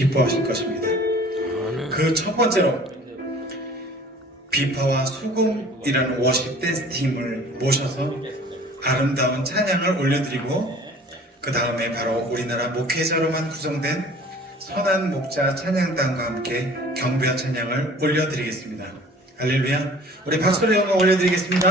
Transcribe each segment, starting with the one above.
기뻐하실 것입니다. 그 첫 번째로 비파와 수금이라는 워십 댄스 팀을 모셔서 아름다운 찬양을 올려드리고, 그 다음에 바로 우리나라 목회자로만 구성된 선한 목자 찬양단과 함께 경배와 찬양을 올려드리겠습니다. 할렐루야. 우리 박수로 영광 올려드리겠습니다.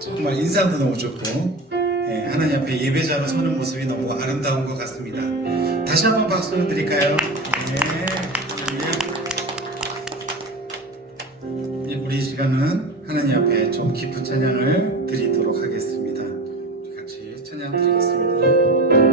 정말 인상도 너무 좋고 예, 하나님 앞에 예배자로 서는 모습이 너무 아름다운 것 같습니다. 다시 한번 박수를 드릴까요? 예, 우리 시간은 하나님 앞에 좀 깊은 찬양을 드리도록 하겠습니다. 같이 찬양 드리겠습니다.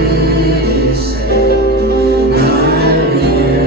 감사드리세 날 위해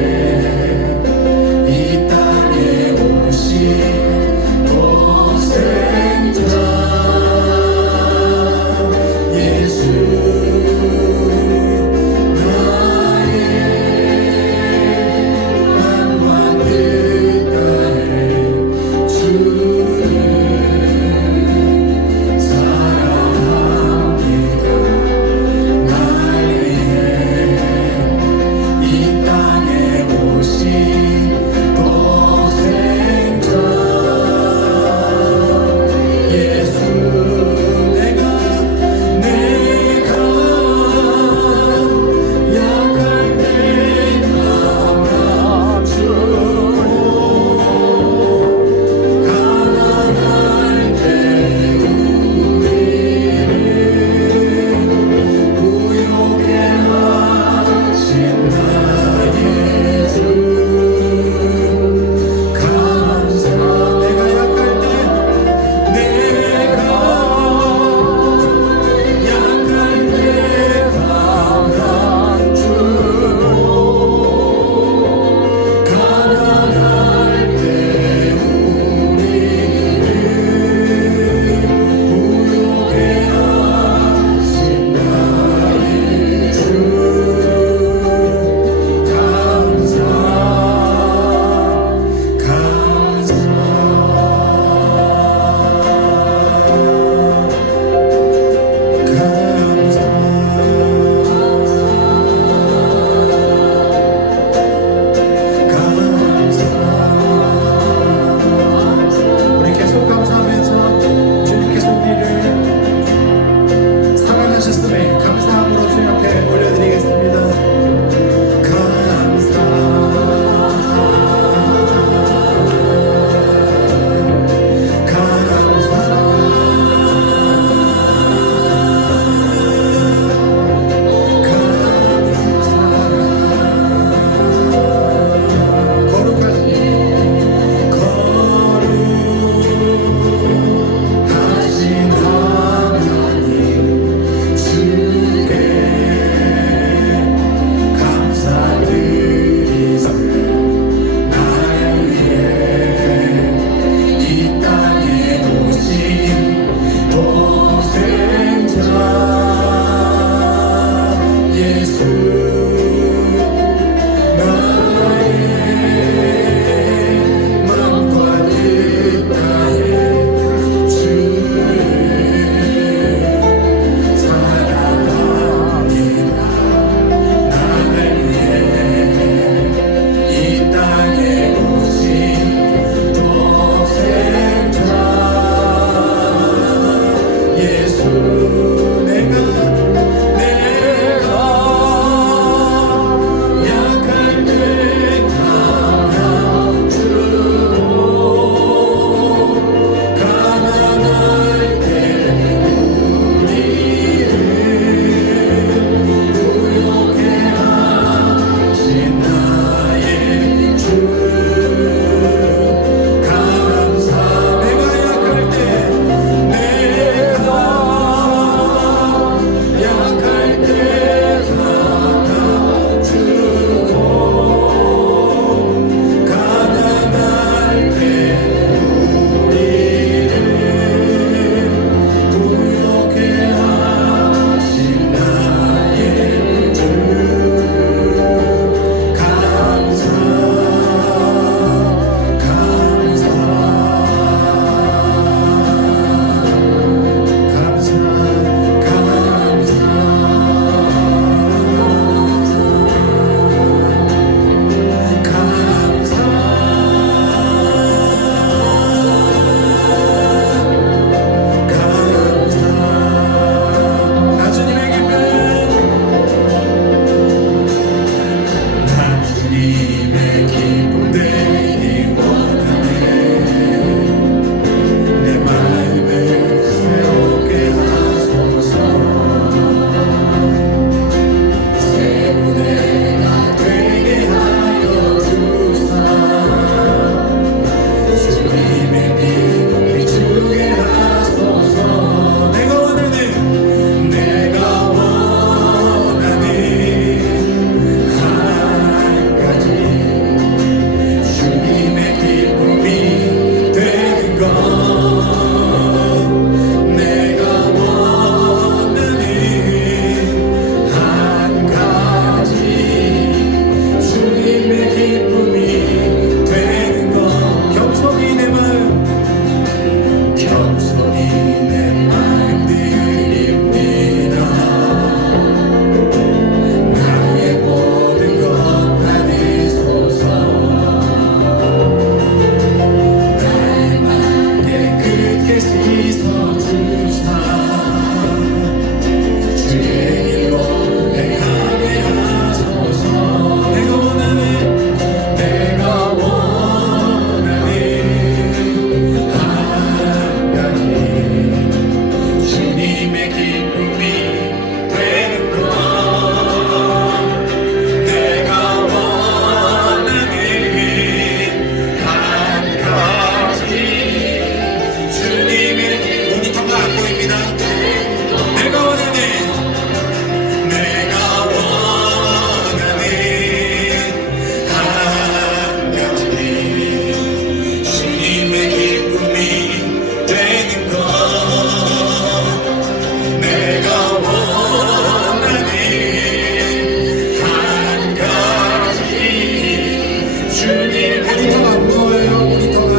모니터가 안 무서워요. 모니터가.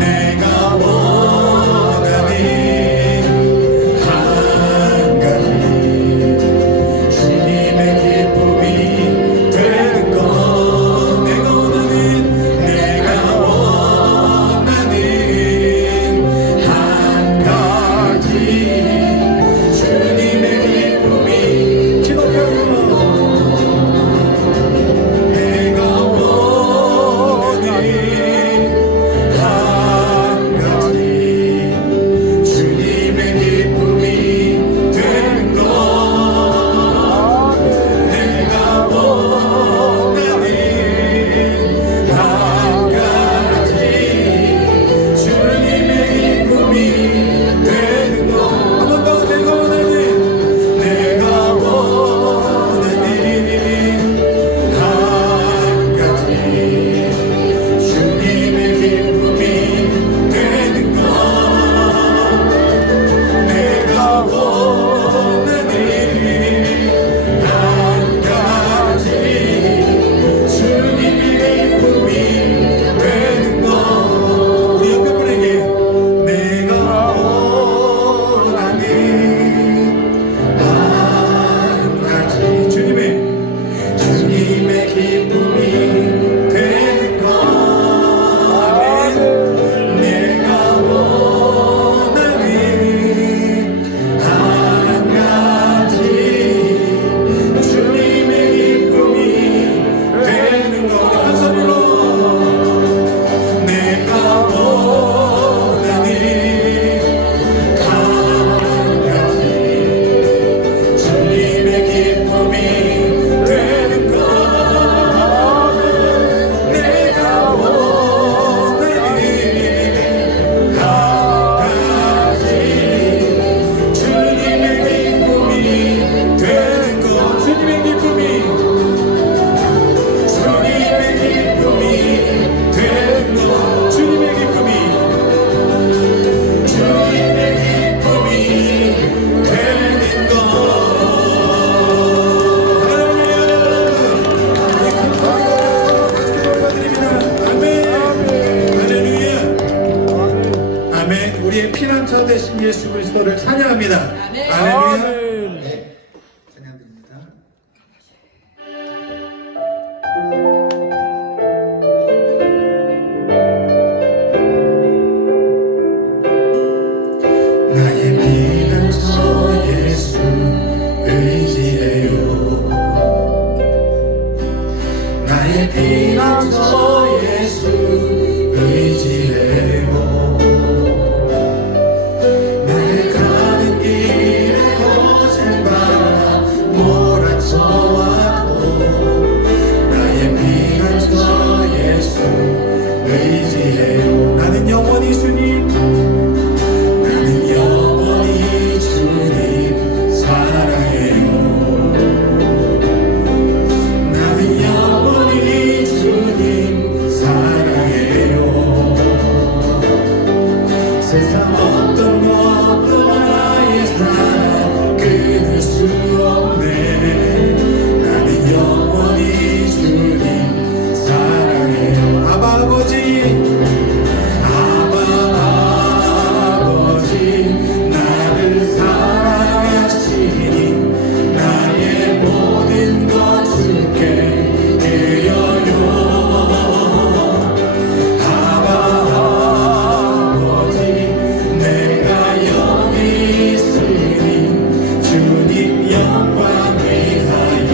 내가 원하는 한 가지 주님의 기쁨이 되는 것. 내가 원하는 한 가지 주님의 기쁨이 지독해서 내가 원하는 한 가지 주님의 기쁨이 되는 것. 내가 원하는 한 가지 주님의 기쁨이 되는 것. 한 번 더 내가 원하는 한 가지 주님의 기쁨이 되는 것. 내가 원하는 한 가지 주님의 기쁨이 되는 것. 우리 옆에 분에게 내가 원하는 한 가지 주님의 기쁨이 되는 것. 아멘. 내가 원하는 한 가지 주님의 기쁨이 되는 것. 한 소리로 내가 원하는 한 가지 주님의 기쁨이 되는 것. 내가 원하는 한 가지 주님의 기쁨이 되는 것. 주님의 기쁨이 되는 것. 주님의 기쁨이 되는 것. 아멘. 우리의 피난처 되신 예수 그리스도를 찬양합니다. 할렐루야. 네, 찬양드립니다. 나의 피난처 예수 의지해요. 나의 피난처 예수 의지해요. 나의 가는 길에 고생받아 몰아쳐와도 나의 피난처 예수 의지해요. 나는 영원히 주님 사랑해요. 나는 영원히 주님 사랑해요. 세상 어떤 것도 나의 사랑 끊을 수 없네. 나는 영원히 주님 사랑해요. 아바 아버지 나를 사랑하시니 나의 모든 것 주께 드려요. 아버지 내가 여기 있으니 주님 영광 위하여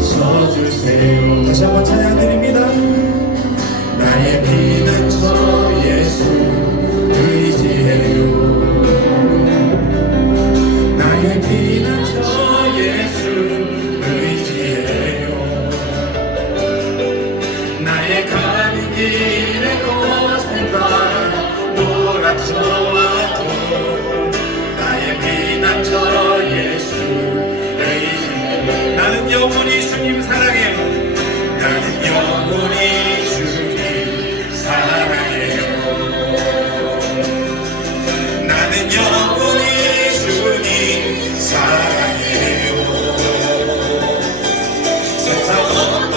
서주세요. 다시 한번 찬양드립니다. 나의 피난처 예수 의지해요. 나의 피난처 예수 의지해요. 나의 가는 길에 고생받아 몰아쳐와도 나의 피난처 예수 의지해요. 나는 영원히 주님 사랑해요. 나는 영원히 주님 사랑해요. 나는 영원히 주님 사랑해요. 세상 어떤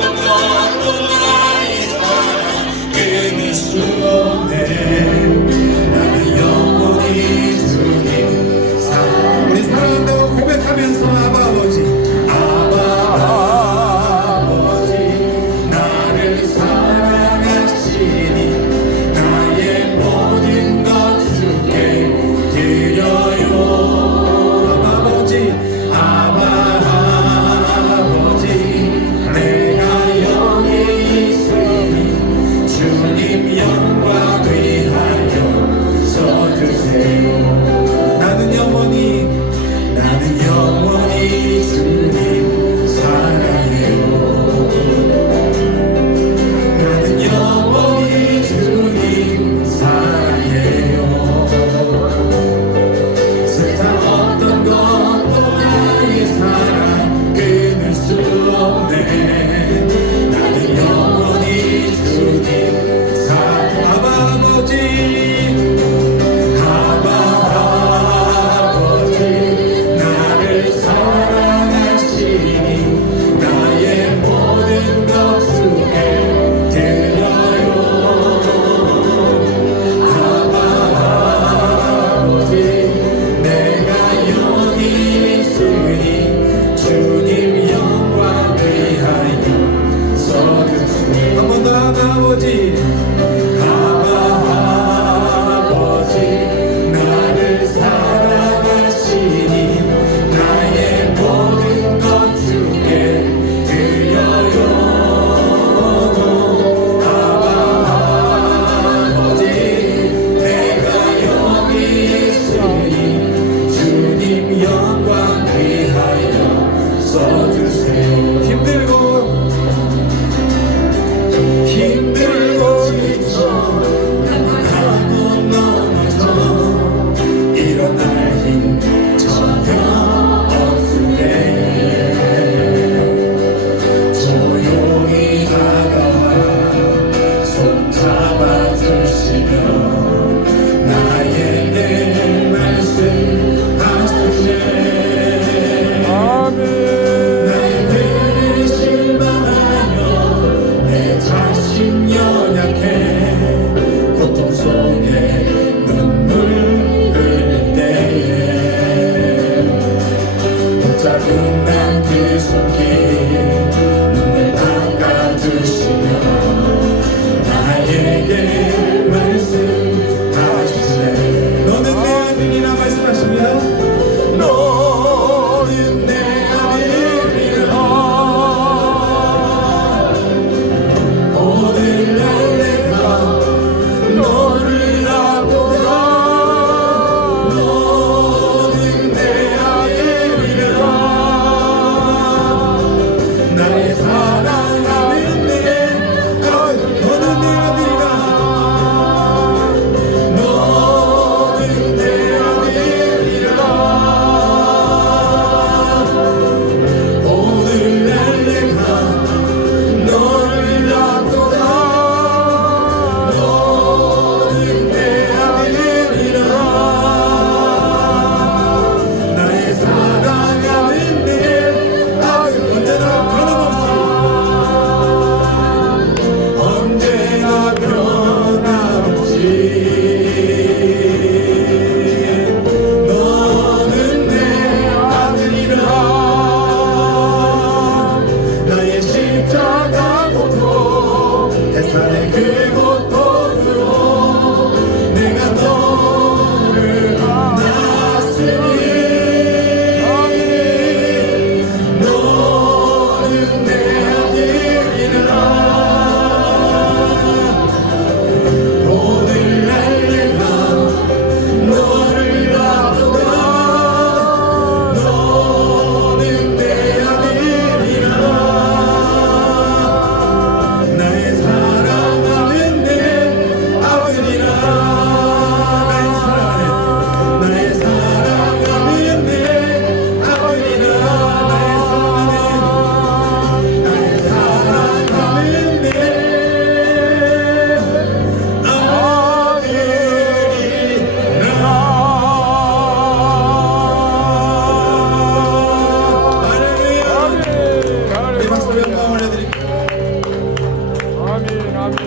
아멘.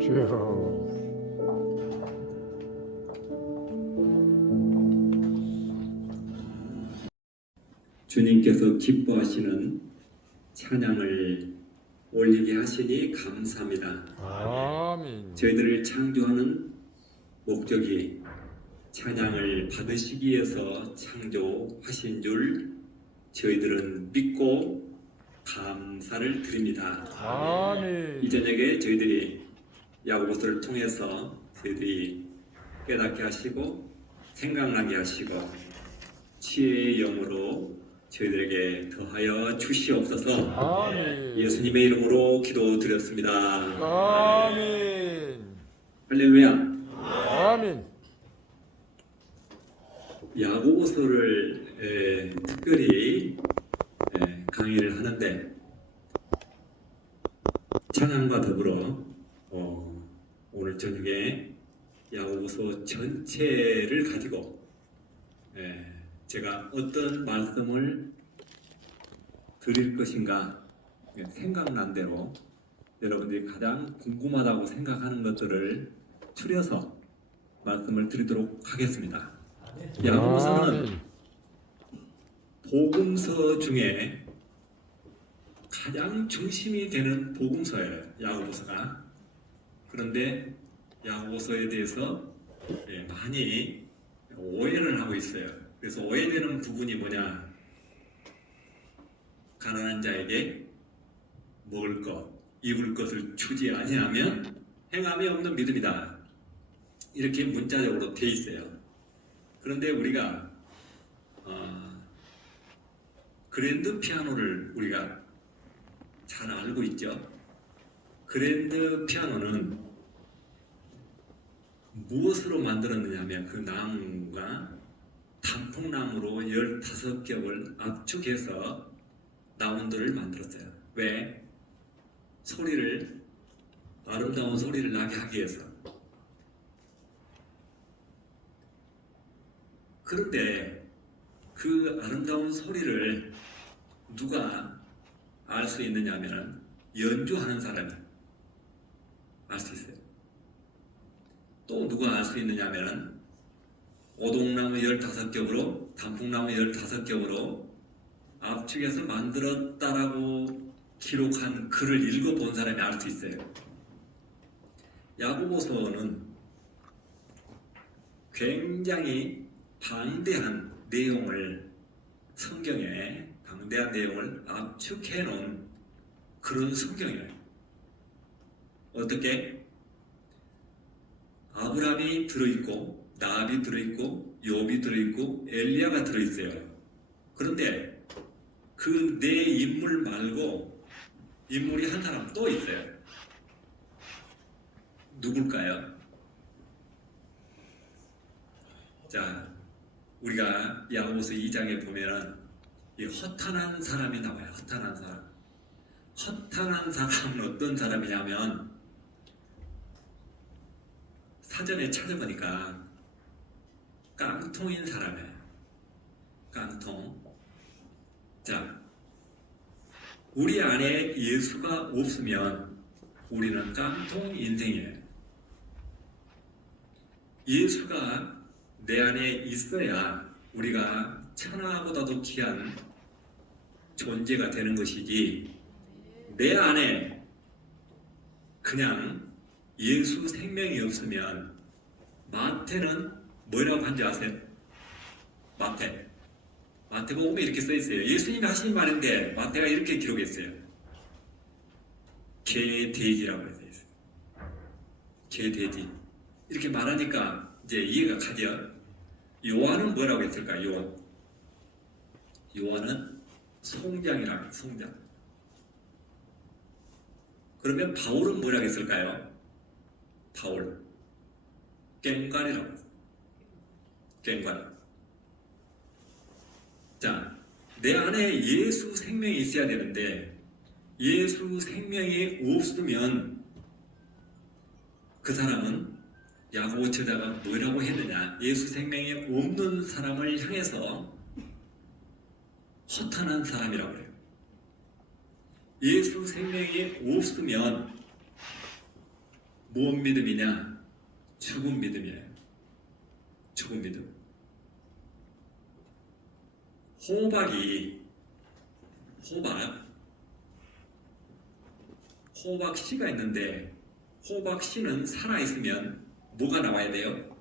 주여. 주님께서 기뻐하시는 찬양을 올리게 하시니 감사합니다. 아멘. 저희들을 창조하는 목적이 찬양을 받으시기 위해서 창조하신 줄 저희들은 믿고 감사를 드립니다. 아멘. 이 저녁에 저희들이 야고보서를 통해서 저희들이 깨닫게 하시고 생각나게 하시고 지혜의 영으로 저희들에게 더하여 주시옵소서. 아멘. 예수님의 이름으로 기도드렸습니다. 아멘. 할렐루야. 아멘. 야고보서를 특별히 강의를 하는데 찬양과 더불어 오늘 저녁에 야고보서 전체를 가지고 제가 어떤 말씀을 드릴 것인가 생각난 대로 여러분들이 가장 궁금하다고 생각하는 것들을 추려서 말씀을 드리도록 하겠습니다. 야고보서는 복음서 중에 가장 중심이 되는 복음서예요. 야고보서가. 그런데 야고보서에 대해서 많이 오해를 하고 있어요. 그래서 오해되는 부분이 뭐냐? 가난한 자에게 먹을 것, 입을 것을 주지 아니하면 행함이 없는 믿음이다. 이렇게 문자적으로 돼 있어요. 그런데 우리가 그랜드 피아노를 우리가 잘 알고 있죠. 그랜드 피아노는 무엇으로 만들었느냐 하면 그 나무가 단풍나무로 15겹을 압축해서 라운드를 만들었어요. 왜? 소리를, 아름다운 소리를 나게 하기 위해서. 그런데 그 아름다운 소리를 누가 알 수 있느냐 하면 연주하는 사람이 알 수 있어요. 또 누가 알 수 있느냐 하면 오동나무 15겹으로 단풍나무 15겹으로 압축해서 만들었다라고 기록한 글을 읽어본 사람이 알 수 있어요. 야고보서는 굉장히 방대한 내용을 성경에 방대한 내용을 압축해 놓은 그런 성경이에요. 어떻게? 아브라함이 들어있고 나압이 들어있고 욥이 들어있고 엘리야가 들어있어요. 그런데 그 네 인물 말고 인물이 한 사람 또 있어요. 누굴까요? 자, 우리가 야고보서 2장에 보면은 이 허탄한 사람이 나와요. 허탄한 사람. 허탄한 사람은 어떤 사람이냐면 사전에 찾아보니까 깡통인 사람이에요. 깡통. 자, 우리 안에 예수가 없으면 우리는 깡통 인생이에요. 예수가 내 안에 있어야 우리가 천하보다도 귀한 존재가 되는 것이지, 내 안에 그냥 예수 생명이 없으면, 마태는 뭐라고 한지 아세요? 마태복음에 이렇게 써 있어요. 예수님이 하신 말인데 마태가 이렇게 기록했어요. 개돼지라고 써 있어요. 개돼지. 이렇게 말하니까 이제 이해가 가죠. 요한은 뭐라고 했을까요? 요한은 송장이라고 해요. 송장. 그러면 바울은 뭐라고 했을까요? 바울 꽹과리라고 했어요. 꽹과리. 자, 내 안에 예수 생명이 있어야 되는데 예수 생명이 없으면 그 사람은 야고보 저자가 뭐라고 했느냐? 예수 생명이 없는 사람을 향해서 허탄한 사람이라고 그래요. 예수 생명이 없으면 뭔 믿음이냐? 죽은 믿음이에요. 죽은 믿음. 호박 씨가 있는데 호박 씨는 살아 있으면 뭐가 나와야 돼요?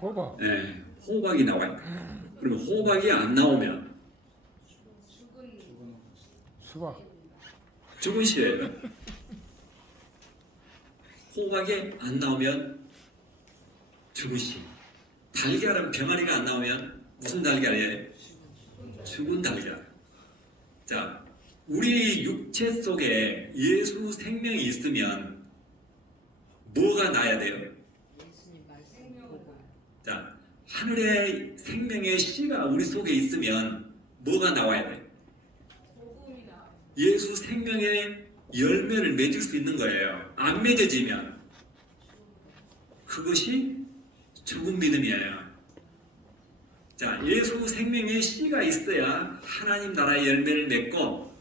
호박. 네, 호박이 나와야 돼요. 그러면 호박이 안 나오면 수박. 죽은 씨예요. 호박이 안 나오면 죽은 씨. 달걀은 병아리가 안 나오면 무슨 달걀이에요? 죽은 달걀. 자, 우리 육체 속에 예수 생명이 있으면 뭐가 나야 돼요? 자, 하늘의 생명의 씨가 우리 속에 있으면 뭐가 나와야 돼? 예수 생명의 열매를 맺을 수 있는 거예요. 안 맺어지면 그것이 죽은 믿음이에요. 자, 예수 생명의 씨가 있어야 하나님 나라의 열매를 맺고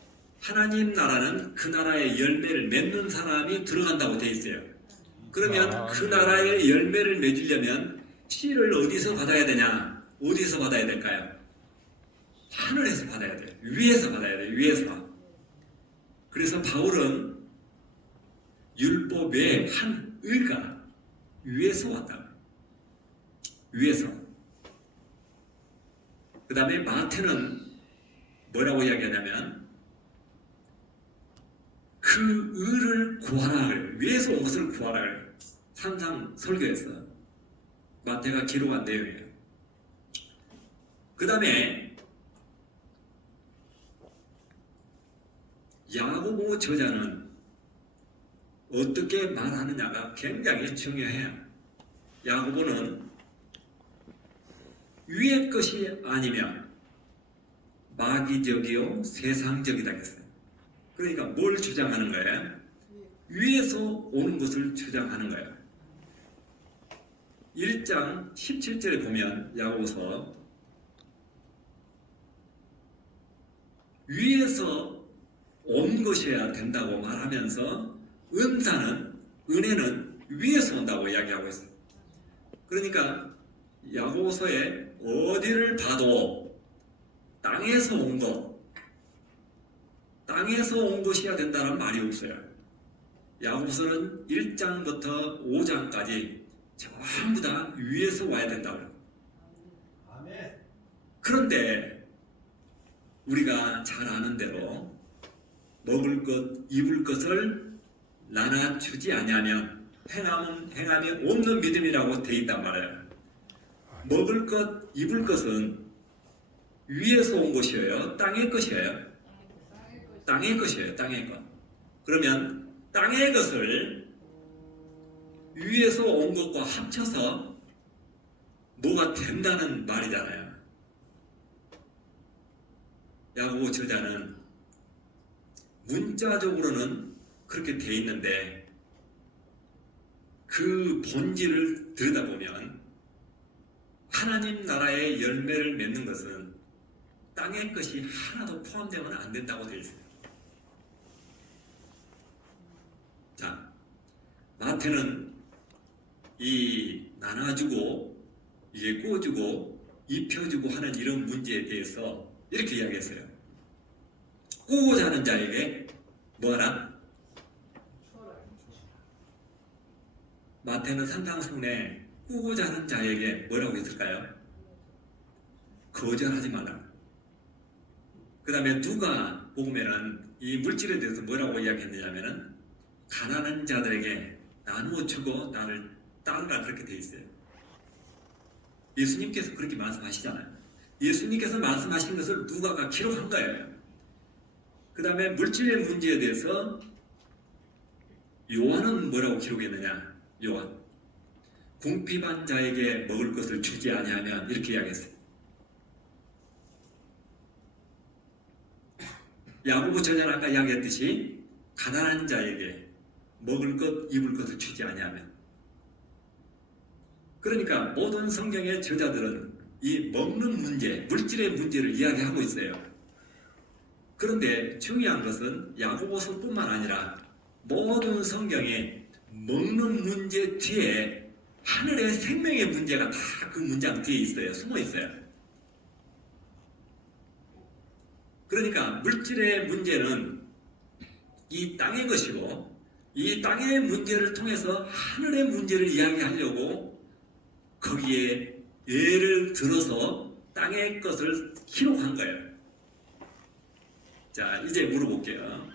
하나님 나라는 그 나라의 열매를 맺는 사람이 들어간다고 돼 있어요. 그러면 그 나라의 열매를 맺으려면 씨를 어디서 받아야 되냐? 어디서 받아야 될까요? 하늘에서 받아야 돼요. 위에서 받아야 돼요. 위에서. 그래서 바울은 율법의 한 의가 위에서 왔다. 위에서. 그 다음에 마태는 뭐라고 이야기하냐면 그 의를 구하라 그래요. 위에서 온 것을 구하라 그래요. 산상 설교에서 마태가 기록한 내용이에요. 그 다음에 야고보 저자는 어떻게 말하느냐가 굉장히 중요해요. 야고보는 위의 것이 아니면 마귀적이요 세상적이다 했어요. 그러니까 뭘 주장하는 거예요? 위에서 오는 것을 주장하는 거예요. 1장 17절에 보면 야고보서 위에서 온 것이어야 된다고 말하면서 은혜는 위에서 온다고 이야기하고 있어요. 그러니까 야고보서에 어디를 봐도 땅에서 온 것이어야 된다는 말이 없어요. 야고보서는 1장부터 5장까지 전부 다 위에서 와야 된다고. 그런데 우리가 잘 아는 대로 먹을 것, 입을 것을 나눠주지 아니하면 행함이 없는 믿음이라고 돼 있단 말이에요. 먹을 것, 입을 것은 위에서 온 것이에요? 땅의 것이에요? 땅의 것이에요. 땅의 것. 그러면 땅의 것을 위에서 온 것과 합쳐서 뭐가 된다는 말이잖아요. 야고보 저자는 문자적으로는 그렇게 돼 있는데 그 본질을 들여다보면 하나님 나라의 열매를 맺는 것은 땅의 것이 하나도 포함되면 안 된다고 되어 있어요. 자, 마태는 이 나눠주고 이제 꾸어주고 입혀주고 하는 이런 문제에 대해서 이렇게 이야기했어요. 꾸고자 하는 자에게 뭐하라? 마태는 산상순에 꾸고자 하는 자에게 뭐라고 했을까요? 거절하지 마라. 그 다음에 누가 복음에는 이 물질에 대해서 뭐라고 이야기했느냐면은 가난한 자들에게 나누어 주고 나를 따르라 그렇게 돼 있어요. 예수님께서 그렇게 말씀하시잖아요. 예수님께서 말씀하신 것을 누가가 기록한 거예요. 그 다음에 물질의 문제에 대해서 요한은 뭐라고 기록했느냐? 요한 궁핍한 자에게 먹을 것을 주지 아니하면 이렇게 이야기했어요. 야고보 저자는 아까 이야기했듯이 가난한 자에게 먹을 것, 입을 것을 주지 아니하면. 그러니까 모든 성경의 저자들은 이 먹는 문제, 물질의 문제를 이야기하고 있어요. 그런데 중요한 것은 야고보서뿐만 아니라 모든 성경에 먹는 문제 뒤에 하늘의 생명의 문제가 다 그 문장 뒤에 있어요. 숨어 있어요. 그러니까 물질의 문제는 이 땅의 것이고 이 땅의 문제를 통해서 하늘의 문제를 이야기하려고 거기에 예를 들어서 땅의 것을 기록한 거예요. 자, 이제 물어볼게요.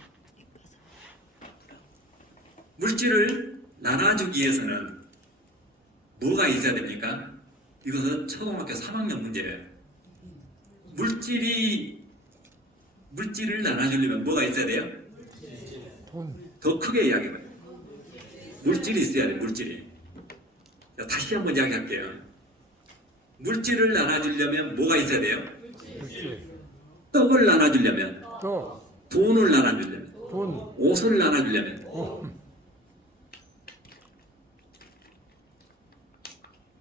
물질을 나눠주기 위해서는 뭐가 있어야 됩니까? 이것은 초등학교 3학년 문제예요. 물질을 나눠주려면 뭐가 있어야 돼요? 돈. 더 크게 이야기해봐요. 물질이 있어야 돼요. 물질이. 자, 다시 한번 이야기할게요. 물질을 나눠주려면 뭐가 있어야 돼요? 물질. 떡을 나눠주려면, 또. 돈을 나눠주려면, 돈. 옷을 나눠주려면.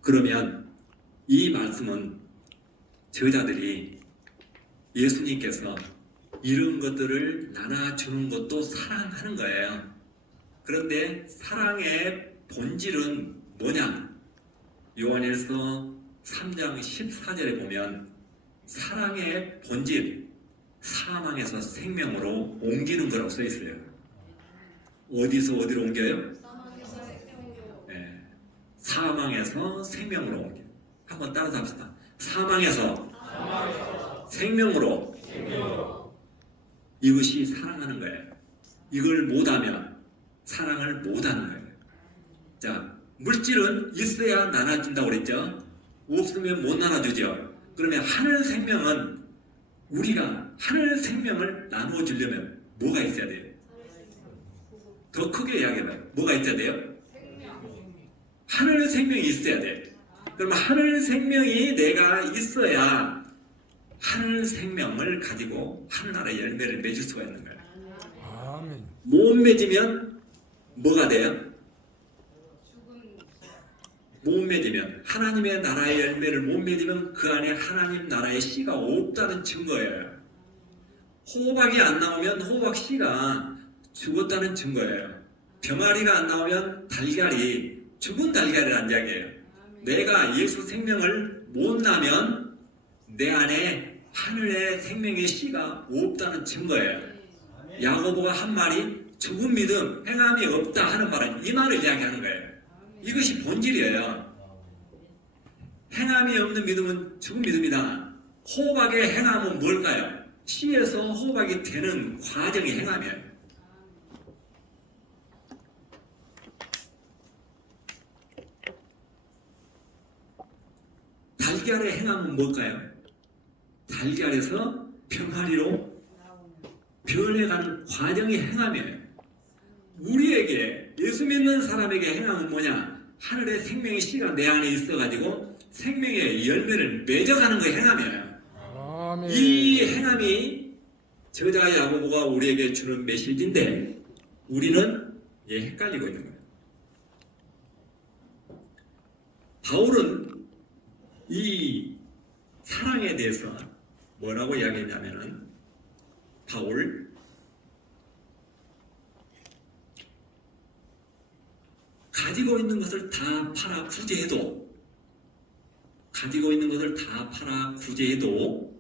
그러면 이 말씀은 저자들이 예수님께서 이런 것들을 나눠주는 것도 사랑하는 거예요. 그런데 사랑의 본질은 뭐냐? 요한일서 3장 14절에 보면 사랑의 본질, 사망에서 생명으로 옮기는 거라고 써 있어요. 어디서 어디로 옮겨요? 네. 사망에서 생명으로 옮겨. 한번 따라서 합시다. 사망에서 생명으로. 이것이 사랑하는 거예요. 이걸 못하면 사랑을 못하는 거예요. 자, 물질은 있어야 나눠준다고 그랬죠? 없으면 못 나눠주죠. 그러면 하늘 생명은 우리가 하늘 생명을 나눠주려면 뭐가 있어야 돼요? 더 크게 이야기해봐요. 뭐가 있어야 돼요? 하늘 생명이 있어야 돼. 그러면 하늘 생명이 내가 있어야 하늘 생명을 가지고 하늘나라의 열매를 맺을 수가 있는 거예요. 아멘. 못 맺으면 뭐가 돼요? 못 맺으면 하나님의 나라의 열매를 못 맺으면 그 안에 하나님 나라의 씨가 없다는 증거예요. 호박이 안 나오면 호박 씨가 죽었다는 증거예요. 병아리가 안 나오면 달걀이 죽은 달걀이라는 이야기예요. 내가 예수 생명을 못 나면 내 안에 하늘의 생명의 씨가 없다는 증거예요. 야고보가 한 말이 죽은 믿음, 행함이 없다 하는 말은 이 말을 이야기하는 거예요. 이것이 본질이에요. 행함이 없는 믿음은 죽은 믿음이다. 호박의 행함은 뭘까요? 씨에서 호박이 되는 과정이 행함이에요. 달걀의 행함은 뭘까요? 달걀에서 병아리로 변해가는 과정이 행함이에요. 우리에게 예수 믿는 사람에게 행함은 뭐냐? 하늘의 생명의 씨가 내 안에 있어가지고 생명의 열매를 맺어가는 거 행함이에요. 아멘. 이 행함이 저자 야고보가 우리에게 주는 메시지인데 우리는 헷갈리고 있는 거예요. 바울은 이 사랑에 대해서 뭐라고 이야기했냐면은 바울 가지고 있는 것을 다 팔아 구제해도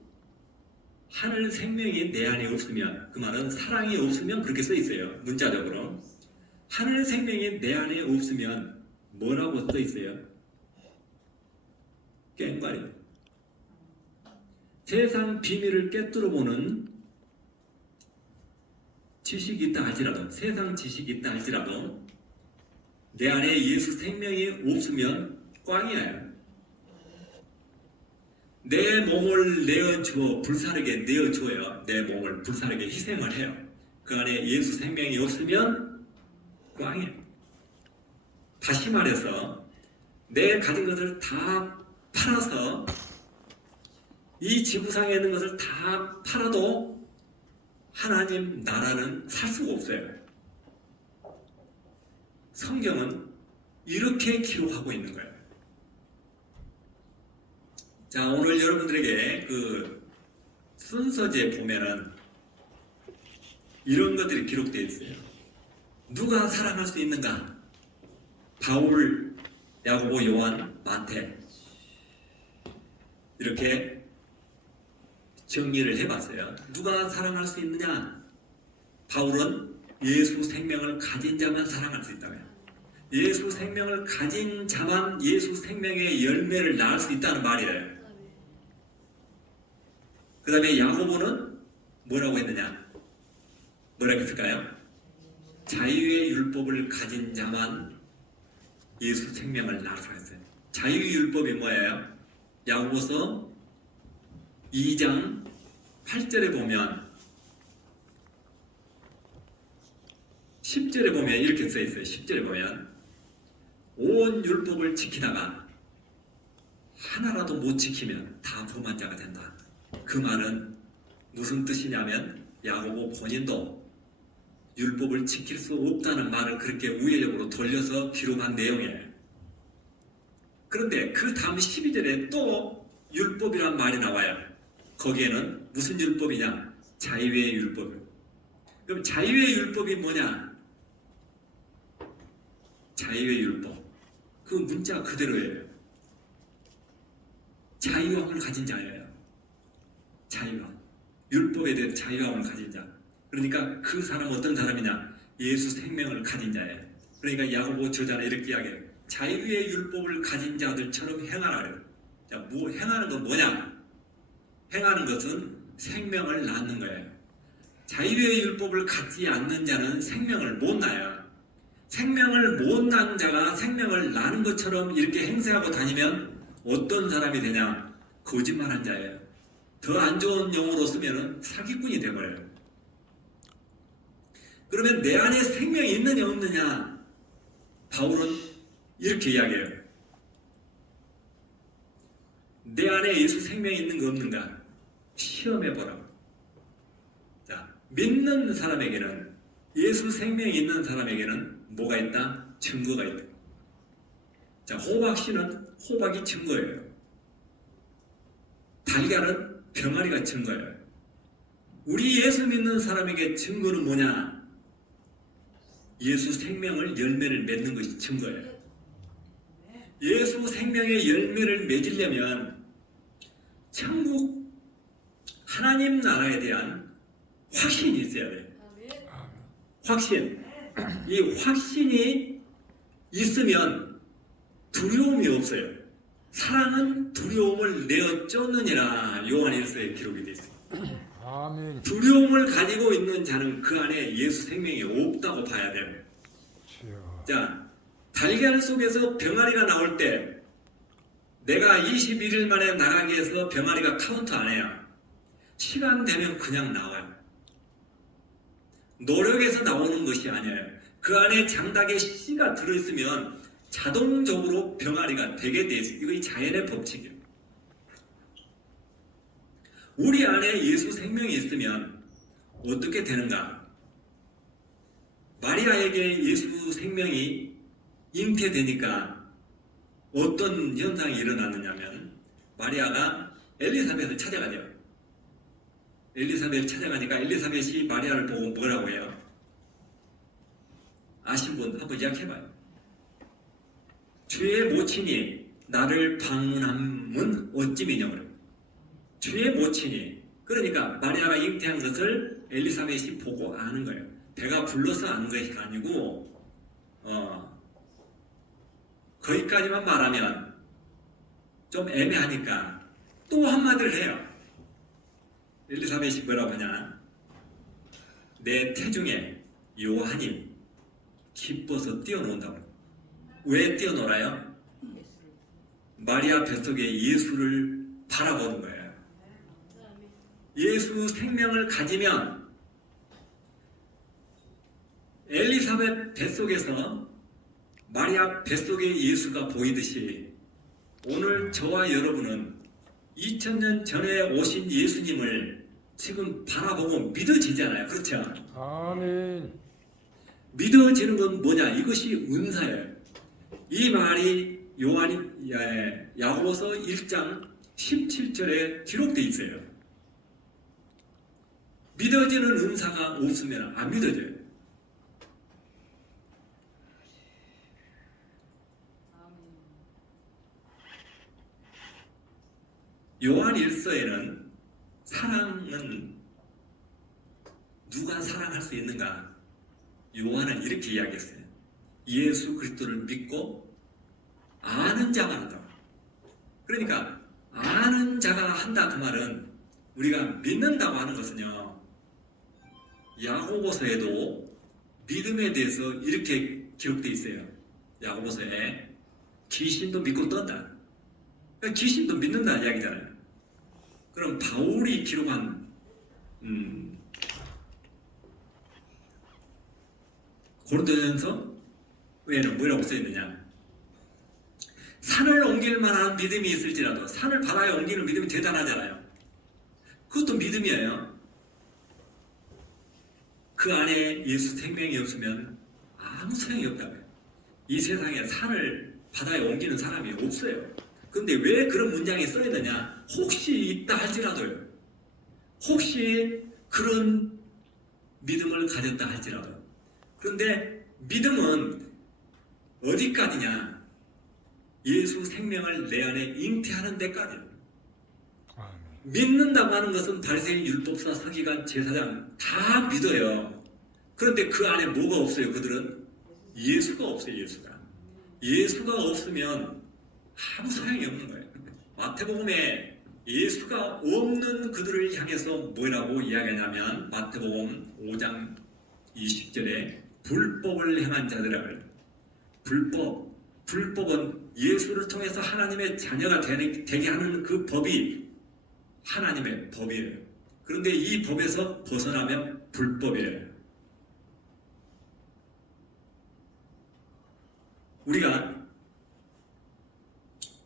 하늘 생명이 내 안에 없으면 그 말은 사랑이 없으면 그렇게 써 있어요. 문자적으로 하늘 생명이 내 안에 없으면 뭐라고 써 있어요? 깽가리. 세상 비밀을 꿰뚫어보는 지식이 있다 할지라도 세상 지식이 있다 할지라도 내 안에 예수 생명이 없으면 꽝이에요. 내 몸을 불사르게 내어줘요. 내 몸을 불사르게 희생을 해요. 그 안에 예수 생명이 없으면 꽝이에요. 다시 말해서 내 가진 것을 다 팔아서 이 지구상에 있는 것을 다 팔아도 하나님 나라는 살 수가 없어요. 성경은 이렇게 기록하고 있는 거예요. 자, 오늘 여러분들에게 그 순서지에 보면은 이런 것들이 기록되어 있어요. 누가 사랑할 수 있는가? 바울, 야고보, 요한, 마태 이렇게 정리를 해봤어요. 누가 사랑할 수 있느냐? 바울은 예수 생명을 가진 자만 사랑할 수 있다며. 예수 생명을 가진 자만 예수 생명의 열매를 낳을 수 있다는 말이에요. 그 다음에 야고보는 뭐라고 했느냐? 뭐라고 했을까요? 자유의 율법을 가진 자만 예수 생명을 낳을 수가 있어요. 자유의 율법이 뭐예요? 야고보서 2장 8절에 보면 10절에 보면 이렇게 써 있어요. 10절에 보면 온 율법을 지키다가 하나라도 못 지키면 다 범한 자가 된다. 그 말은 무슨 뜻이냐면 야고보 본인도 율법을 지킬 수 없다는 말을 그렇게 우회적으로 돌려서 기록한 내용이에요. 그런데 그 다음 12절에 또 율법이란 말이 나와요. 거기에는 무슨 율법이냐? 자유의 율법. 그럼 자유의 율법이 뭐냐? 자유의 율법. 그 문자 그대로예요. 자유함을 가진 자예요. 자유함. 율법에 대한 자유함을 가진 자. 그러니까 그 사람은 어떤 사람이냐? 예수 생명을 가진 자예요. 그러니까 야고보 저자는 이렇게 이야기해요. 자유의 율법을 가진 자들처럼 행하라래요. 자, 뭐 행하는 건 뭐냐? 행하는 것은 생명을 낳는 거예요. 자유의 율법을 갖지 않는 자는 생명을 못 낳아요. 생명을 못 낳은 자가 생명을 낳는 것처럼 이렇게 행세하고 다니면 어떤 사람이 되냐? 거짓말한 자예요. 더 안 좋은 용어로 쓰면 사기꾼이 되어버려요. 그러면 내 안에 생명이 있느냐 없느냐? 바울은 이렇게 이야기해요. 내 안에 예수 생명이 있는 거 없는가? 시험해보라고. 자, 믿는 사람에게는, 예수 생명이 있는 사람에게는 뭐가 있다? 증거가 있다. 자, 호박씨는 호박이 증거예요. 달걀은 병아리가 증거예요. 우리 예수 믿는 사람에게 증거는 뭐냐? 예수 생명을 열매를 맺는 것이 증거예요. 예수 생명의 열매를 맺으려면 천국 하나님 나라에 대한 확신이 있어야 돼요. 확신. 이 확신이 있으면 두려움이 없어요. 사랑은 두려움을 내어 쫓느니라. 요한일서에 기록이 되어 있어요. 아멘. 두려움을 가지고 있는 자는 그 안에 예수 생명이 없다고 봐야 돼요. 주여. 자, 달걀 속에서 병아리가 나올 때 내가 21일 만에 나가게 해서 병아리가 카운트 안 해요. 시간 되면 그냥 나와요. 노력해서 나오는 것이 아니에요. 그 안에 장닭에 씨가 들어있으면 자동적으로 병아리가 되게 돼 있어요. 이거 자연의 법칙이에요. 우리 안에 예수 생명이 있으면 어떻게 되는가? 마리아에게 예수 생명이 잉태되니까 어떤 현상이 일어났느냐면 마리아가 엘리사벳을 찾아가죠. 엘리사벳을 찾아가니까 엘리사벳이 마리아를 보고 뭐라고 해요? 아신 분 한번 이야기해봐요. 주의 모친이 나를 방문함은 어찌미냐고. 주의 모친이, 그러니까 마리아가 잉태한 것을 엘리사벳이 보고 아는 거예요. 배가 불러서 아는 것이 아니고 거기까지만 말하면 좀 애매하니까 또 한마디를 해요. 엘리사벳이 뭐라고 하냐? 내 태중에 요한이 기뻐서 뛰어논다고. 왜 뛰어놀아요? 마리아 뱃속에 예수를 바라보는 거예요. 예수 생명을 가지면 엘리사벳 뱃속에서 마리아 뱃속에 예수가 보이듯이 오늘 저와 여러분은 2000년 전에 오신 예수님을 지금 바라보고 믿어지잖아요. 그렇죠? 아멘. 믿어지는 건 뭐냐? 이것이 은사예요. 이 말이 야고보서 1장 17절에 기록되어 있어요. 믿어지는 은사가 없으면 안 믿어져요. 요한 1서에는 사랑은 누가 사랑할 수 있는가? 요한은 이렇게 이야기했어요. 예수 그리스도를 믿고 아는 자만 한다. 그러니까 아는 자가 한다 그 말은 우리가 믿는다고 하는 것은요. 야고보서에도 믿음에 대해서 이렇게 기록되어 있어요. 야고보서에 귀신도 믿고 떤다. 그러니까 귀신도 믿는다 이야기잖아요. 그럼 바울이 기록한 고린도전서 외에는 뭐라고 써있느냐? 산을 옮길 만한 믿음이 있을지라도 산을 바다에 옮기는 믿음이 대단하잖아요. 그것도 믿음이에요. 그 안에 예수 생명이 없으면 아무 소용이 없다고요. 이 세상에 산을 바다에 옮기는 사람이 없어요. 그런데 왜 그런 문장이 써있느냐? 혹시 있다 할지라도요. 혹시 그런 믿음을 가졌다 할지라도. 그런데 믿음은 어디까지냐? 예수 생명을 내 안에 잉태하는 데까지. 믿는다고 하는 것은 바리새인, 율법사, 서기관, 제사장 다 믿어요. 그런데 그 안에 뭐가 없어요? 그들은 예수가 없어요. 예수가 없으면 아무 소용이 없는 거예요. 마태복음에 예수가 없는 그들을 향해서 뭐라고 이야기하냐면 마태복음 5장 20절에 불법을 행한 자들이라고 해요. 불법은 예수를 통해서 하나님의 자녀가 되게 하는 그 법이 하나님의 법이에요. 그런데 이 법에서 벗어나면 불법이에요. 우리가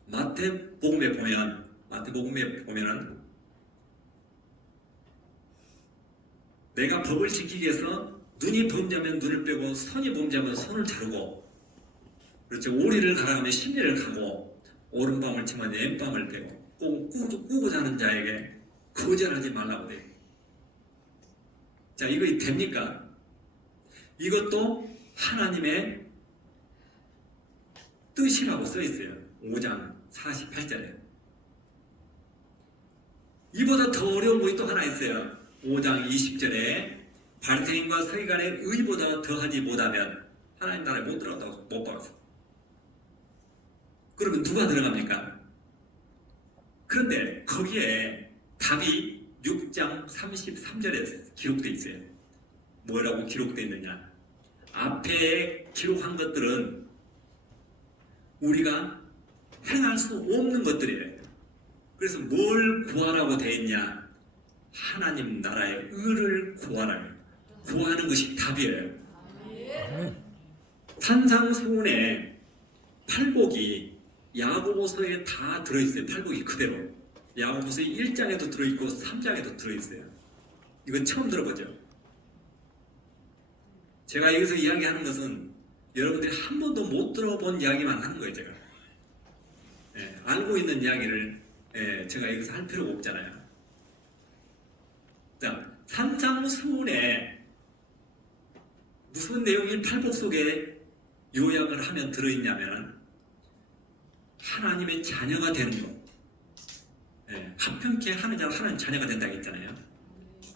마태복음에 보면은 내가 법을 지키기 위해서 눈이 범죄하면 눈을 빼고 손이 범죄하면 손을 자르고, 그렇죠. 오리를 가라하면 심리를 가고, 오른밤을 치면 왼밤을 빼고, 꾸고 자는 자에게 거절하지 말라고 돼요. 자, 이거 됩니까? 이것도 하나님의 뜻이라고 써 있어요. 5장 48절에. 이보다 더 어려운 것이 또 하나 있어요. 5장 20절에 바리새인과 서기관의 의보다 더하지 못하면 하나님 나라에 못 들어간다고 못 박았어요. 그러면 누가 들어갑니까? 그런데 거기에 답이 6장 33절에 기록되어 있어요. 뭐라고 기록되어 있느냐? 앞에 기록한 것들은 우리가 행할 수 없는 것들이에요. 그래서 뭘 구하라고 되어 있냐? 하나님 나라의 의를 구하라고. 구하는 것이 답이에요. 산상수훈의 팔복이 야고보서에 다 들어있어요. 팔복이 그대로. 야고보서 1장에도 들어있고 3장에도 들어있어요. 이건 처음 들어보죠. 제가 여기서 이야기하는 것은 여러분들이 한 번도 못 들어본 이야기만 하는 거예요. 제가 알고 있는 이야기를 제가 여기서 할 필요가 없잖아요. 자, 산상수훈에 무슨 내용이 팔복 속에 요약을 하면 들어있냐면 하나님의 자녀가 되는 것, 합평케 하는 자는 하나님 자녀가 된다고 했잖아요.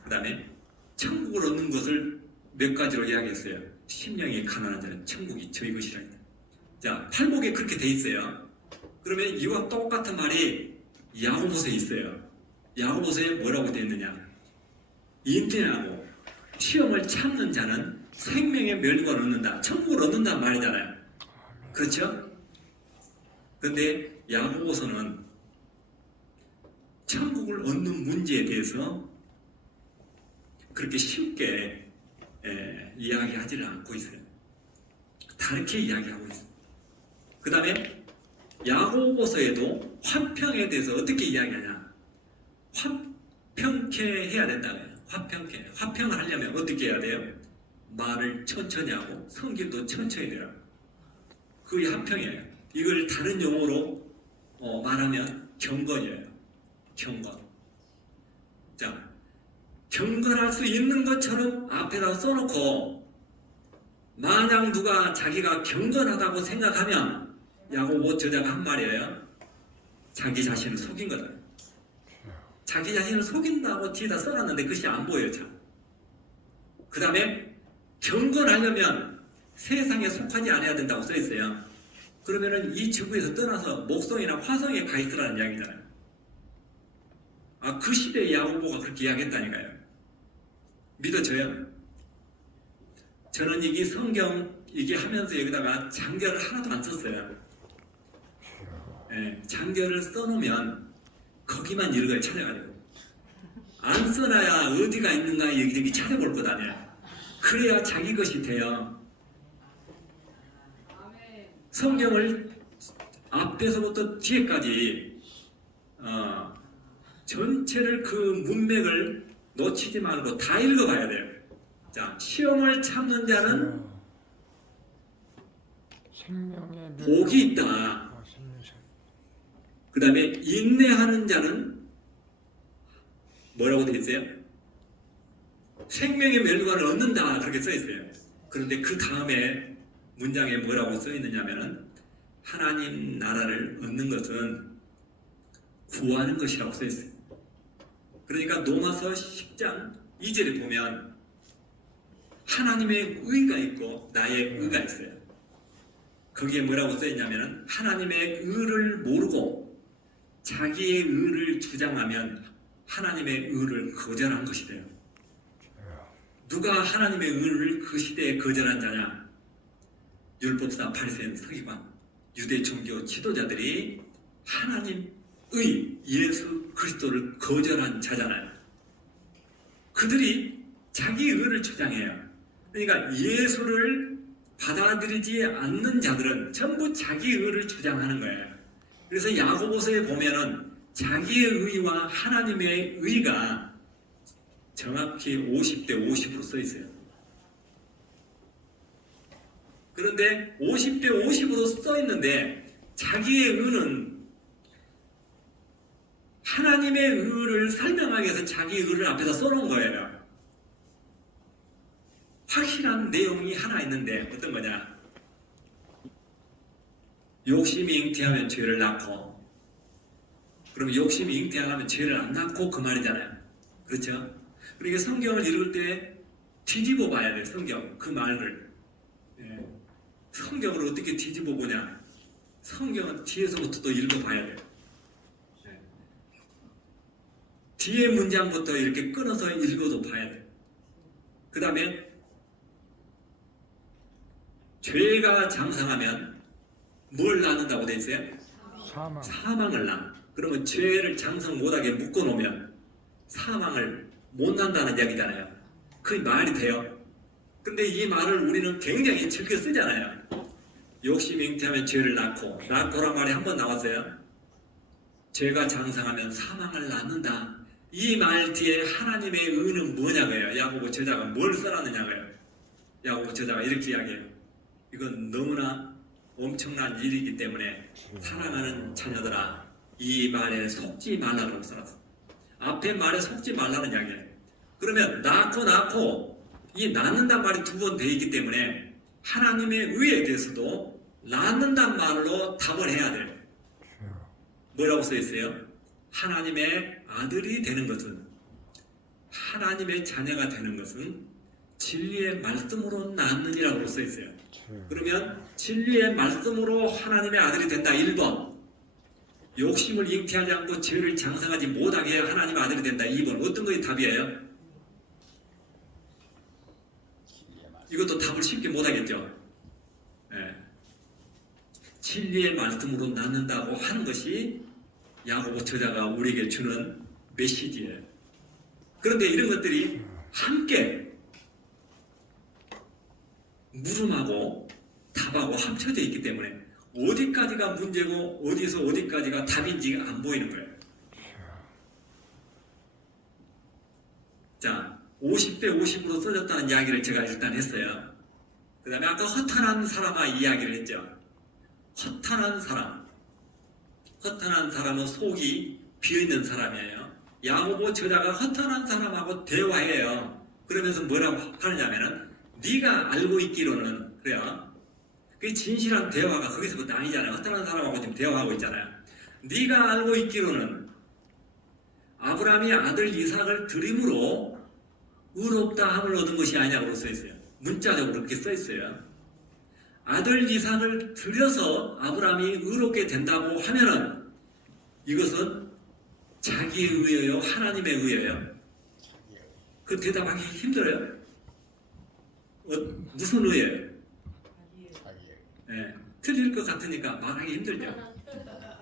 그 다음에 천국을 얻는 것을 몇 가지로 이야기했어요. 심령이 가난한 자는 천국이 저희 것이라. 자, 팔복에 그렇게 돼 있어요. 그러면 이와 똑같은 말이 야고보서에 있어요. 야고보서에 뭐라고 되어 있느냐? 인내하고 시험을 참는 자는 생명의 멸류관을 얻는다. 천국을 얻는다는 말이잖아요. 그렇죠? 그런데 야고보서는 천국을 얻는 문제에 대해서 그렇게 쉽게 이야기하지를 않고 있어요. 다르게 이야기하고 있어요. 그 다음에 야고보서에도 화평에 대해서 어떻게 이야기하냐? 화평케 해야 된다고요. 화평케. 화평을 하려면 어떻게 해야 돼요? 말을 천천히 하고 성질도 천천히 내라. 그게 한평이에요. 이걸 다른 용어로 말하면 경건이에요. 경건. 자, 경건할 수 있는 것처럼 앞에다 써놓고 만약 누가 자기가 경건하다고 생각하면 야고보 저자가 한 말이에요. 자기 자신을 속인 거다. 자기 자신을 속인다고 뒤에다 써놨는데 그것이 안 보여요. 그 다음에 경건하려면 세상에 속하지 않아야 된다고 써있어요. 그러면은 이 지구에서 떠나서 목성이나 화성에 가 있으라는 이야기잖아요. 그 시대에 야고보가 그렇게 이야기했다니까요. 믿어져요? 저는 이게 성경 이게 하면서 여기다가 장결을 하나도 안 썼어요. 장결을 써놓으면 거기만 읽어요. 찾아가지고. 안 써놔야 어디가 있는가 여기저기 찾아볼 것 아니야. 그래야 자기 것이 돼요. 성경을 앞에서부터 뒤에까지 전체를 그 문맥을 놓치지 말고 다 읽어봐야 돼요. 자, 시험을 참는 자는 생명의 복이 있다. 그 다음에 인내하는 자는 뭐라고 되어 있어요? 생명의 멸관을 얻는다. 그렇게 써 있어요. 그런데 그 다음에 문장에 뭐라고 써 있느냐면은 하나님 나라를 얻는 것은 구하는 것이라고 써 있어요. 그러니까 로마서 10장 2절에 보면 하나님의 의가 있고 나의 의가 있어요. 거기에 뭐라고 써 있냐면은 하나님의 의를 모르고 자기의 의를 주장하면 하나님의 의를 거절한 것이 돼요. 누가 하나님의 의를 그 시대에 거절한 자냐? 율법사, 바리새인, 서기관, 유대 종교 지도자들이 하나님의 예수 그리스도를 거절한 자잖아요. 그들이 자기 의를 주장해요. 그러니까 예수를 받아들이지 않는 자들은 전부 자기 의를 주장하는 거예요. 그래서 야고보서에 보면은 자기의 의와 하나님의 의가 정확히 50대 50% 써 있어요. 그런데 50대 50으로 써 있는데 자기의 의는 하나님의 의를 설명하기 위해서 자기의 의를 앞에다 써놓은 거예요. 확실한 내용이 하나 있는데 어떤 거냐? 욕심이 잉태하면 죄를 낳고, 그럼 욕심이 잉태하면 죄를 안 낳고 그 말이잖아요. 그렇죠? 그러니까 성경을 읽을 때 뒤집어 봐야 돼요. 성경 그 말을. 성경을 어떻게 뒤집어 보냐? 성경은 뒤에서부터 또 읽어봐야 돼요. 뒤에 문장부터 이렇게 끊어서 읽어도 봐야 돼요. 그 다음에 죄가 장성하면 뭘 낳는다고 돼 있어요? 사망을 낳아. 그러면 죄를 장성 못하게 묶어놓으면 사망을 못 낳는다는 이야기잖아요. 그 말이 돼요. 근데 이 말을 우리는 굉장히 즐겨 쓰잖아요. 욕심이 잉태하면 죄를 낳고란 말이 한 번 나왔어요. 죄가 장성하면 사망을 낳는다. 이 말 뒤에 하나님의 의는 뭐냐고요? 야고보 저자가 뭘 써놨느냐고요? 야고보 저자가 이렇게 이야기해요. 이건 너무나 엄청난 일이기 때문에 사랑하는 자녀들아, 이 말에 속지 말라고 써놨어. 앞에 말에 속지 말라는 이야기예요. 그러면 낳고 이 낳는단 말이 두 번 돼 있기 때문에 하나님의 의에 대해서도 낳는단 말로 답을 해야 돼요. 뭐라고 써 있어요? 하나님의 아들이 되는 것은, 하나님의 자녀가 되는 것은 진리의 말씀으로 낳느니라고 써 있어요. 그러면 진리의 말씀으로 하나님의 아들이 된다. 1번. 욕심을 잉태하지 않고 죄를 장성하지 못하게 해야 하나님의 아들이 된다. 2번. 어떤 것이 답이에요? 이것도 답을 쉽게 못하겠죠. 진리의 말씀으로 낳는다고 하는 것이 야고보 저자가 우리에게 주는 메시지예요. 그런데 이런 것들이 함께 물음하고 답하고 합쳐져 있기 때문에 어디까지가 문제고 어디서 어디까지가 답인지 안 보이는 거예요. 자, 50대 50으로 써졌다는 이야기를 제가 일단 했어요. 그 다음에 아까 허탄한 사람아 이야기를 했죠. 허탄한 사람. 허탄한 사람은 속이 비어있는 사람이에요. 야고보 저자가 허탄한 사람하고 대화해요. 그러면서 뭐라고 하느냐면은 네가 알고 있기로는 그래요. 그 진실한 대화가 거기서부터 아니잖아요. 허탄한 사람하고 지금 대화하고 있잖아요. 네가 알고 있기로는 아브라함이 아들 이삭을 드림으로 의롭다함을 얻은 것이 아니냐고 써있어요. 문자적으로 그렇게 써있어요. 아들 이삭을 드려서 아브라함이 의롭게 된다고 하면은 이것은 자기에 의해요? 하나님에 의해요? 그 대답하기 힘들어요? 무슨 의해요? 네, 틀릴 것 같으니까 말하기 힘들죠.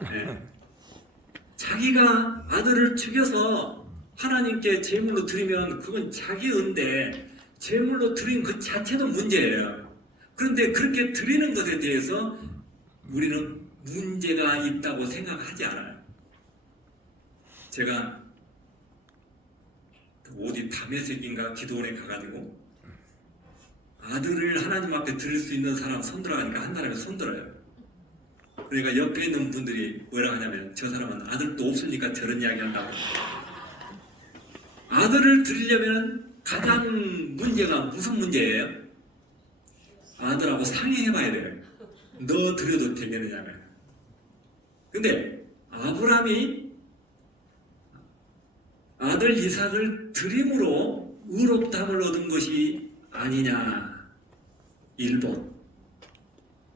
네. 자기가 아들을 죽여서 하나님께 제물로 드리면 그건 자기 은데 제물로 드린 그 자체도 문제예요. 그런데 그렇게 드리는 것에 대해서 우리는 문제가 있다고 생각하지 않아요. 제가 어디 담에색인가 기도원에 가가지고 아들을 하나님 앞에 드릴 수 있는 사람 손들어 가니까 한 사람이 손들어요. 그러니까 옆에 있는 분들이 뭐라 하냐면 저 사람은 아들도 없으니까 저런 이야기 한다고. 아들을 드리려면 가장 문제가 무슨 문제예요? 아들하고 상의해봐야 돼요. 너 드려도 되겠느냐면. 근데 아브라함이 아들 이삭을 드림으로 의롭다함을 얻은 것이 아니냐. 1번.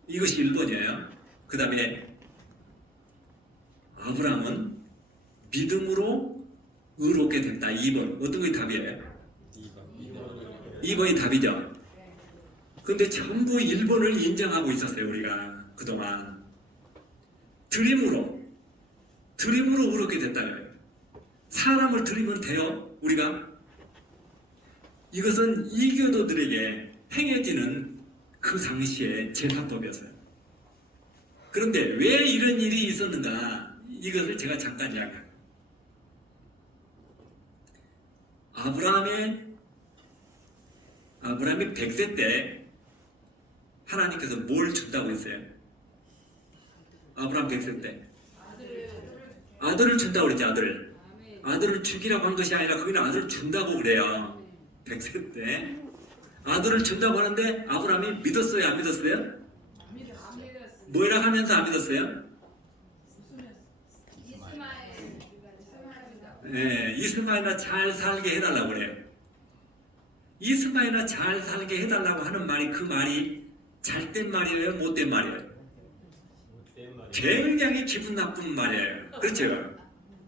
이것이 1번이에요. 그 다음에 아브라함은 믿음으로 의롭게 됐다. 2번. 어떤 게 답이에요? 2번이 답이죠. 근데 전부 1번을 인정하고 있었어요. 우리가 그동안 드림으로 의롭게 됐다고요. 사람을 드리면 돼요. 우리가 이것은 이교도들에게 행해지는 그 당시의 제사법이었어요. 그런데 왜 이런 일이 있었는가? 이것을 제가 잠깐 이야기합니다. 아브라함이 100세 때 하나님께서 뭘 준다고 했어요? 아브라함 100세 때 아들을 준다고 그랬지. 아들을 죽이라고 한 것이 아니라 거기는 아들을 준다고 그래요. 100세 때 아들을 준다고 하는데 아브라함이 믿었어요? 안 믿었어요? 뭐라 하면서 안 믿었어요? 네, 이스마엘아 잘 살게 해달라고 그래요. 이스마엘아 잘 살게 해달라고 하는 말이 그 말이 잘된 말이에요? 못된 말이에요? 굉장히 기분 나쁜 말이에요. 그렇죠?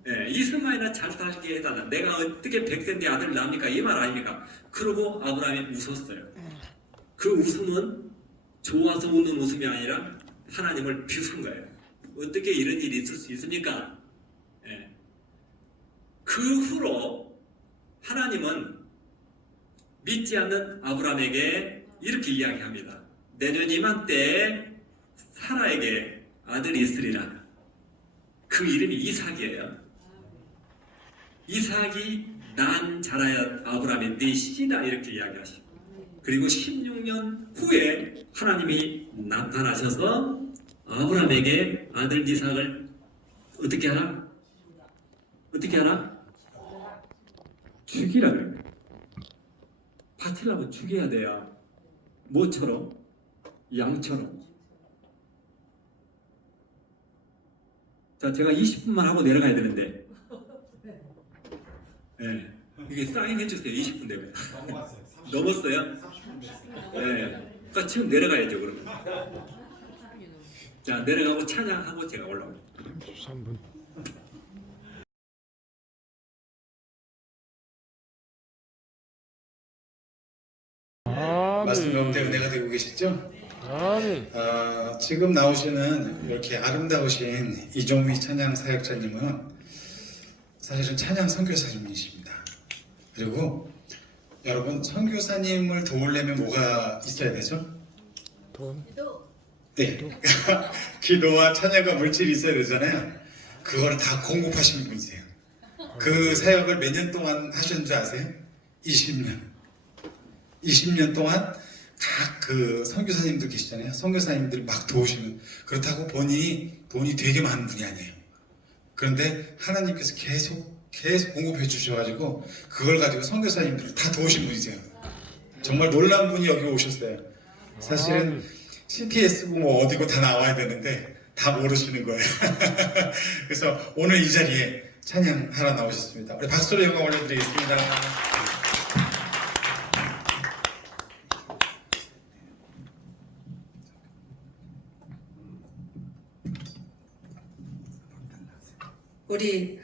네, 이스마엘아 잘 살게 해달라. 내가 어떻게 100세인데 아들 낳습니까? 이 말 아닙니까? 그러고 아브라함이 웃었어요. 그 웃음은 좋아서 웃는 웃음이 아니라 하나님을 비웃은 거예요. 어떻게 이런 일이 있을 수 있습니까? 네. 그 후로 하나님은 믿지 않는 아브라함에게 이렇게 이야기합니다. 내년 이맘때에 사라에게 아들이 있으리라. 그 이름이 이삭이에요. 이삭이 난 자라야 아브라함의 네 시기다 이렇게 이야기하시고, 그리고 16년 후에 하나님이 나타나셔서 아브라함에게 아들 이삭을 어떻게 하라? 어떻게 하라? 죽이라 그래요. 바치려면 죽여야 돼요. 뭐처럼? 양처럼. 자, 제가 20분만 하고 내려가야 되는데, 네, 이게 사인해 주세요. 20분 되면. 넘었어요? 네, 그러니까 지금 내려가야죠. 그러면. 자, 내려가고 찬양하고 제가 올라옵니다. 33분. 말씀 가운데 은혜가 되고 계시죠? 아멘. 지금 나오시는 이렇게 아름다우신 이종미 찬양 사역자님은 사실은 찬양 선교사님이십니다. 그리고 여러분, 선교사님을 도우려면 뭐가 있어야 되죠? 돈. 네, 기도와 찬양과 물질이 있어야 되잖아요. 그거를 다 공급하시는 분이세요. 그 사역을 몇 년 동안 하셨는 줄 아세요? 20년 동안 각 그 선교사님들 계시잖아요. 선교사님들이 막 도우시는, 그렇다고 돈이 되게 많은 분이 아니에요. 그런데 하나님께서 계속 공급해 주셔가지고 그걸 가지고 선교사님들을 다 도우신 분이세요. 정말 놀라운 분이 여기 오셨어요. 사실은 CTS고 뭐 어디고 다 나와야 되는데 다 모르시는 거예요. 그래서 오늘 이 자리에 찬양하러 나오셨습니다. 우리 박수로 영광 올려드리겠습니다. 우리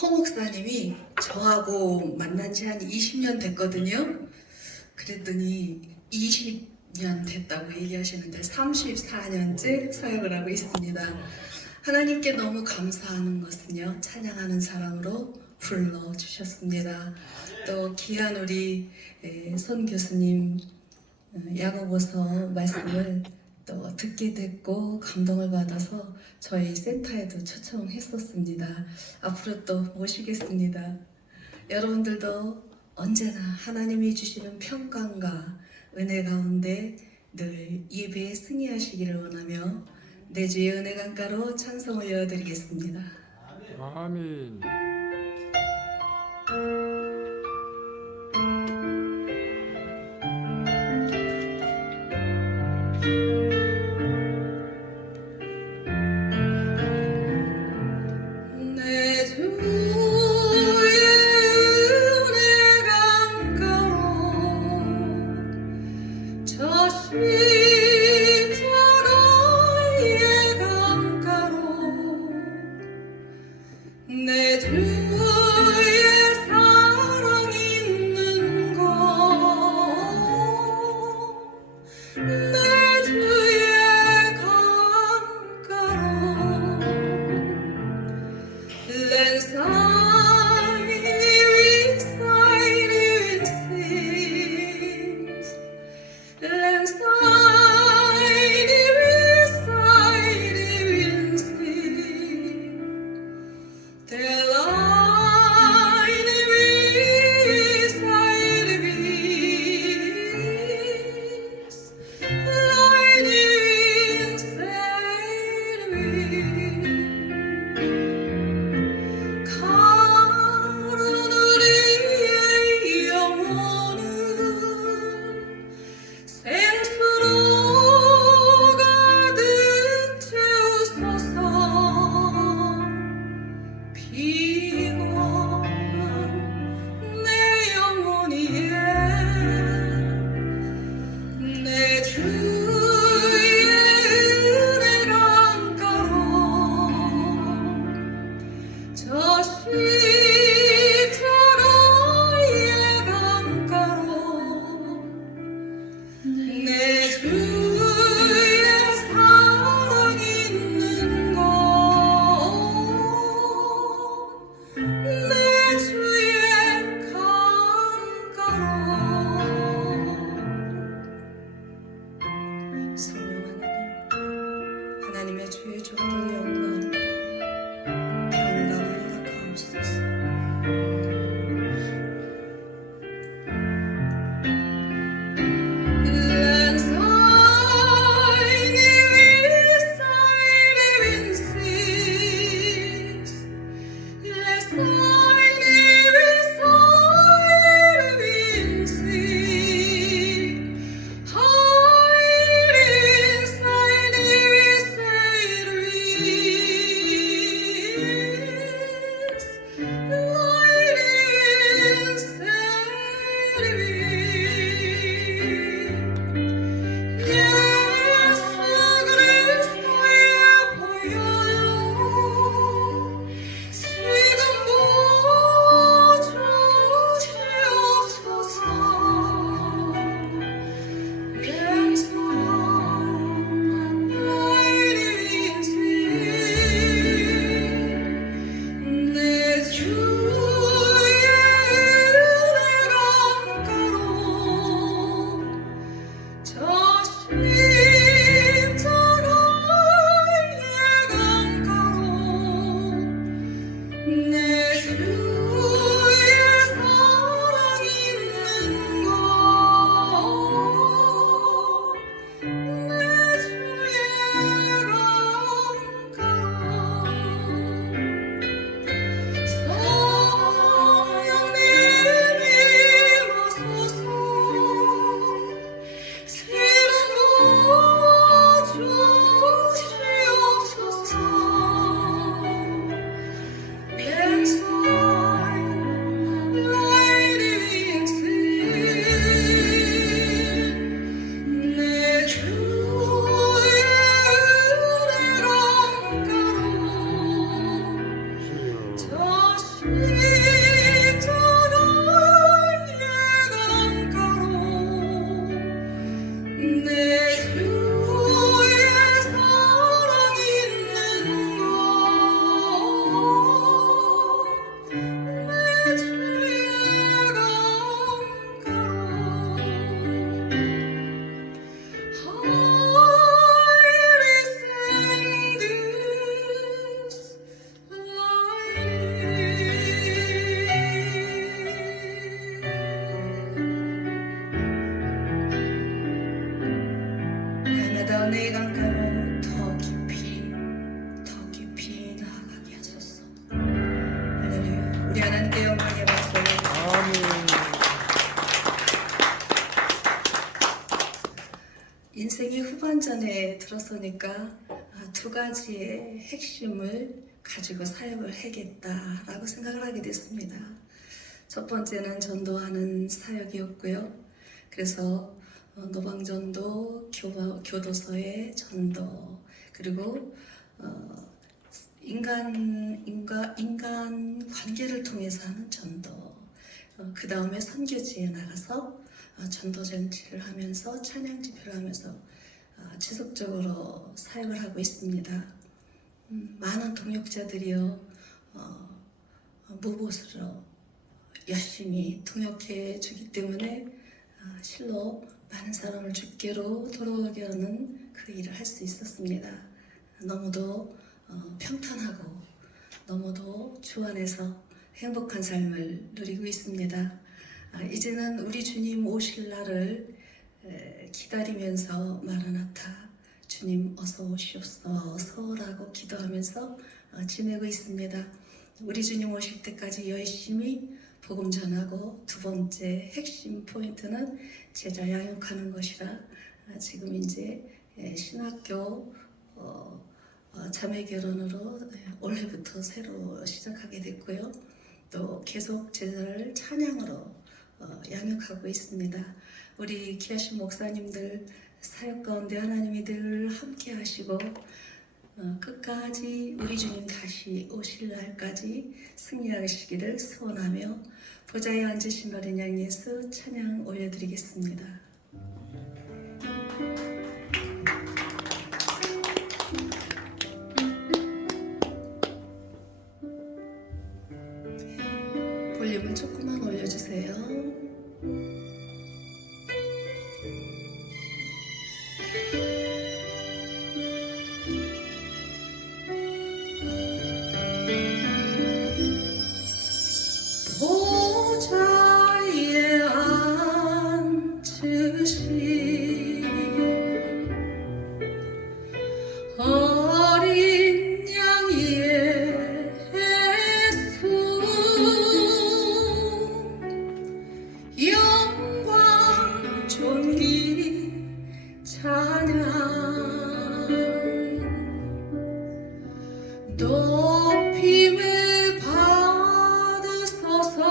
허 목사님이 저하고 만난 지 한 20년 됐거든요. 그랬더니 20년 됐다고 얘기하시는데 34년째 사역을 하고 있습니다. 하나님께 너무 감사하는 것은요, 찬양하는 사람으로 불러주셨습니다. 또 귀한 우리 선 교수님 야고보서 말씀을 또 듣게 됐고 감동을 받아서 저희 센터에도 초청했었습니다. 앞으로 또 모시겠습니다. 여러분들도 언제나 하나님이 주시는 평강과 은혜 가운데 늘 예배에 승리하시기를 원하며 내 주의 은혜 강가로 찬송 올려드리겠습니다. 아멘. 내 주의 은혜 강가로 저 십자가의 강가로 내 주의 사랑 있는 곳 내 주의 강가로 Then side we sings. Then side we sing. The line we side beats. Line we side beats. 가는 우리의 영혼은 생수로 가득 채우소서. 피곤한 내 영혼이에 내 주의 은혜 강가로 저 십자가의 강가로 내 주의 사랑 있는 곳 내 주의 강가로 성령 하나님의 주의 종들 영광 평강을 허락하옵소서. Let side we sings. Let side we sing. Hide inside we side Light inside we. 예수 그리스도의 보혈로 지금 부어주시옵소서. 맹성한 light inside 내 주의 은혜 강가로 저 십자가의 강가로 내 주의 사랑 있는 전에 들었으니까 두 가지의 핵심을 가지고 사역을 해야겠다라고 생각을 하게 됐습니다. 첫 번째는 전도하는 사역이었고요. 그래서 노방전도, 교도소의 전도, 그리고 인간 관계를 통해서 하는 전도, 그 다음에 선교지에 나가서 전도 전치를 하면서 찬양 집회를 하면서 지속적으로 사역을 하고 있습니다. 많은 동역자들이요 무보수로 열심히 동역해 주기 때문에 실로 많은 사람을 주께로 돌아오게 하는 그 일을 할 수 있었습니다. 너무도 평탄하고 너무도 주 안에서 행복한 삶을 누리고 있습니다. 이제는 우리 주님 오실 날을 기다리면서 마라나타 주님 어서 오시옵소서라고 기도하면서 지내고 있습니다. 우리 주님 오실 때까지 열심히 복음 전하고, 두 번째 핵심 포인트는 제자 양육하는 것이라 지금 이제 신학교 자매 결혼으로 올해부터 새로 시작하게 됐고요. 또 계속 제자를 찬양으로 양육하고 있습니다. 우리 귀하신 목사님들 사역 가운데 하나님이 늘 함께 하시고 끝까지 우리 주님 다시 오실 날까지 승리하시기를 소원하며 보좌에 앉으신 어린 양 예수 찬양 올려드리겠습니다. 볼륨을 조금만 올려주세요. 보좌에 앉으신 어린 양 예수 영광 존귀 찬양 높임을 받으소서.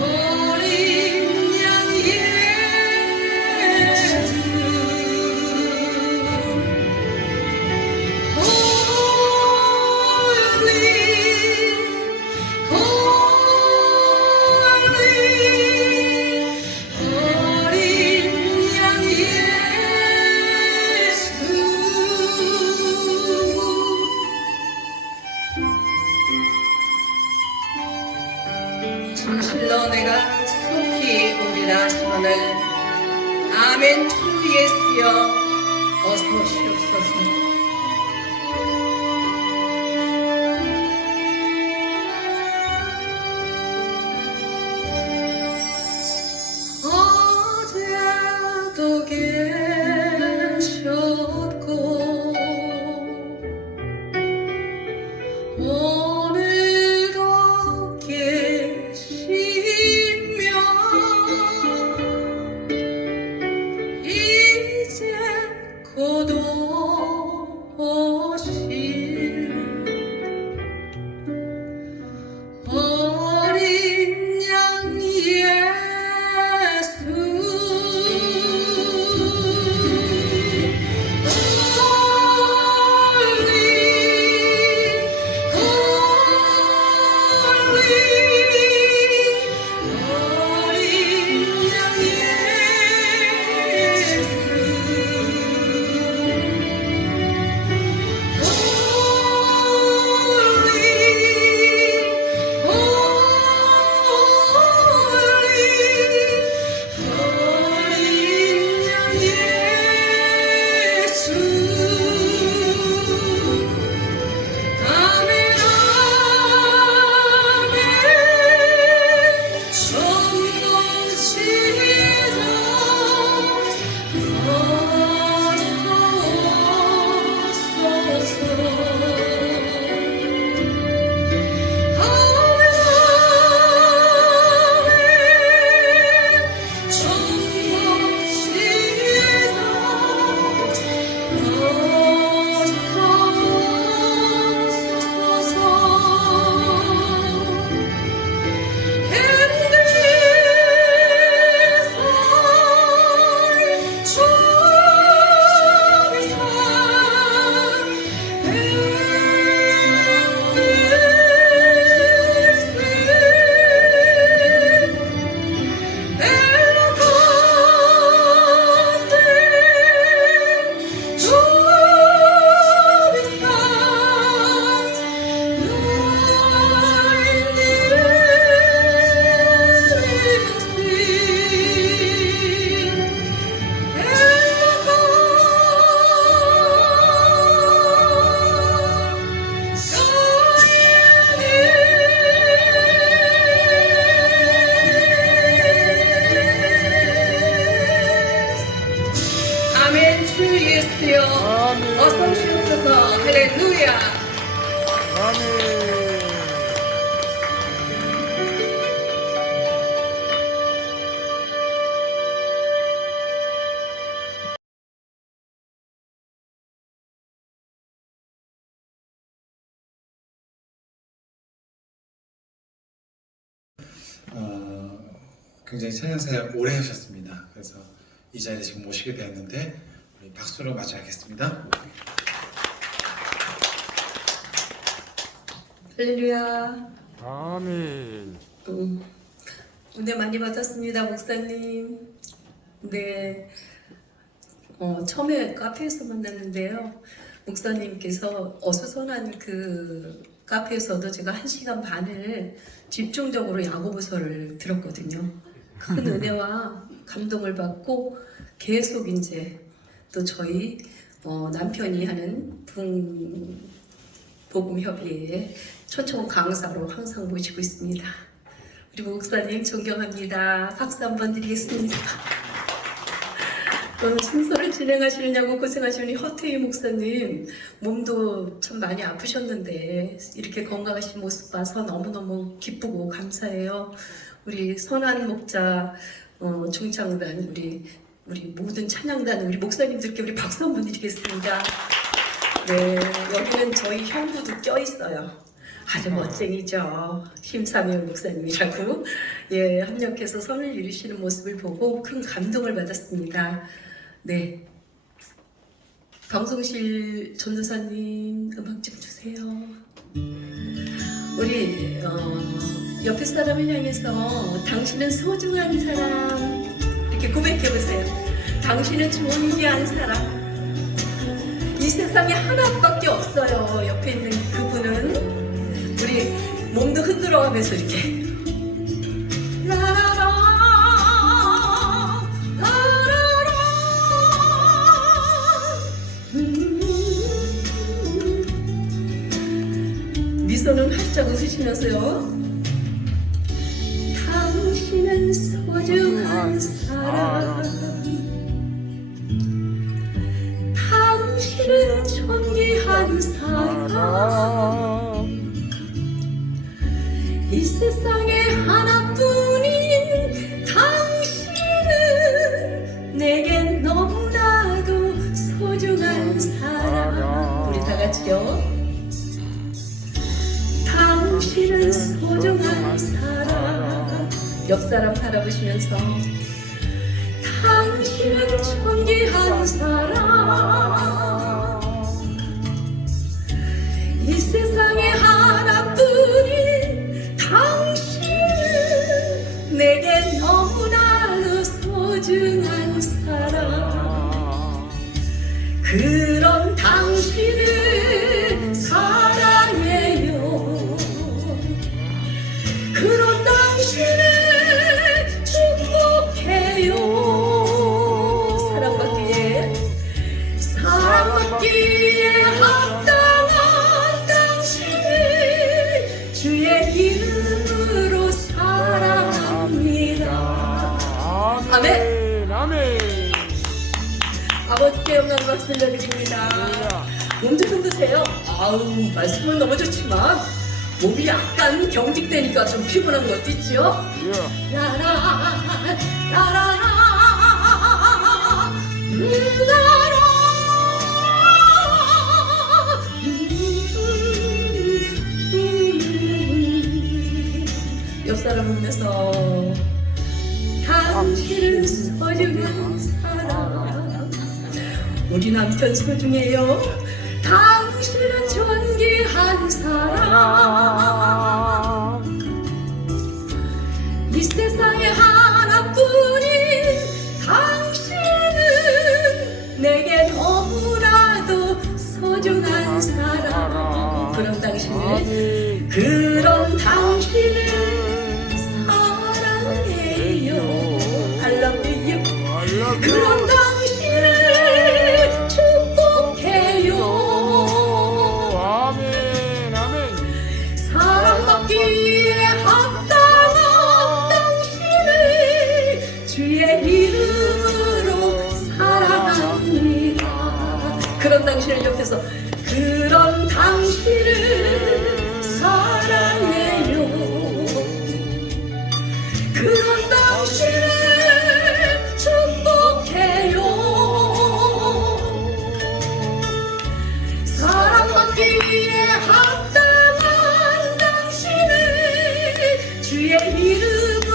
어린 양 예수 진실로 내가 속히 오리라 하시거늘 아멘. 주 예수여 어서 오시옵소서. 어제도 계셨고 오늘도 계시며 이제 곧 굉장히 찬양 사역 오래 하셨습니다. 그래서 이 자리에 지금 모시게 되었는데 우리 박수로 맞이하겠습니다. 할렐루야. 아멘. 은혜 많이 받았습니다, 목사님. 네. 처음에 카페에서 만났는데요. 목사님께서 어수선한 그 카페에서도 제가 1시간 반을 집중적으로 야고보서를 들었거든요. 큰 은혜와 감동을 받고 계속 이제 또 저희 남편이 하는 복음협의회에 초청 강사로 항상 모시고 있습니다. 우리 목사님 존경합니다. 박수 한번 드리겠습니다. 순서를 진행하시느냐고 고생하시는 허태희 목사님, 몸도 참 많이 아프셨는데 이렇게 건강하신 모습 봐서 너무너무 기쁘고 감사해요. 우리 선한 목자 중창단, 우리 모든 찬양단, 우리 목사님들께 우리 박수 한번 드리겠습니다. 네, 여기는 저희 형부도 껴있어요. 아주 멋쟁이죠. 심사명 목사님이라고. 예, 합력해서 선을 이루시는 모습을 보고 큰 감동을 받았습니다. 네. 방송실 전도사님 음악 좀 주세요. 우리 옆에 사람을 향해서 당신은 소중한 사람 이렇게 고백해보세요. 당신은 존귀한 사람. 이 세상에 하나밖에 없어요. 옆에 있는 그분은 우리 몸도 흔들어가면서 이렇게 라라라 라라라 미소는 활짝 웃으시면서요. 당신은 소중한 사람, 당신은 존귀한 사람, 이 세상에 하나뿐인 당신은 내겐 너무나도 소중한 사람. 우리 다 같이요. 당신은 소중한 사람. 옆 사람 바라보시면서 당신은 존귀한 사람, 이 세상에 하나뿐인 당신은 내게 너무나도 소중한 사람. 그런 당신을 사랑해요. 그런 당신을 축복해요. 사랑받기에 합당한 당신을 주의 이름으로 사랑합니다. 아멘. 아멘. 아버지께 영광 박수 드립니다. 몸 좀 흔드세요. 아우, 말씀은 너무 좋지만 몸이 약간 경직되니까 좀 피곤한 것도 있죠. 라라 라라라 라라. 옆 사람 보면서 당신은 소중한 사람, 우리 남편 소중해요. 당신은 존귀한 사람, 이 세상에 하나뿐인 당신은 내게 너무나도 소중한 사람. 그런 당신을, 그런 당신을 사랑해요. I love you. 그런 당신을 축복해요. 아멘. 아멘. 사랑받기에 합당한 당신을 주의 이름으로 사랑합니다. 그런 당신을 옆에서 그런 당신을 사랑해요. 그런 당신을 축복해요. 사랑받기에 합당한 당신을 주의 이름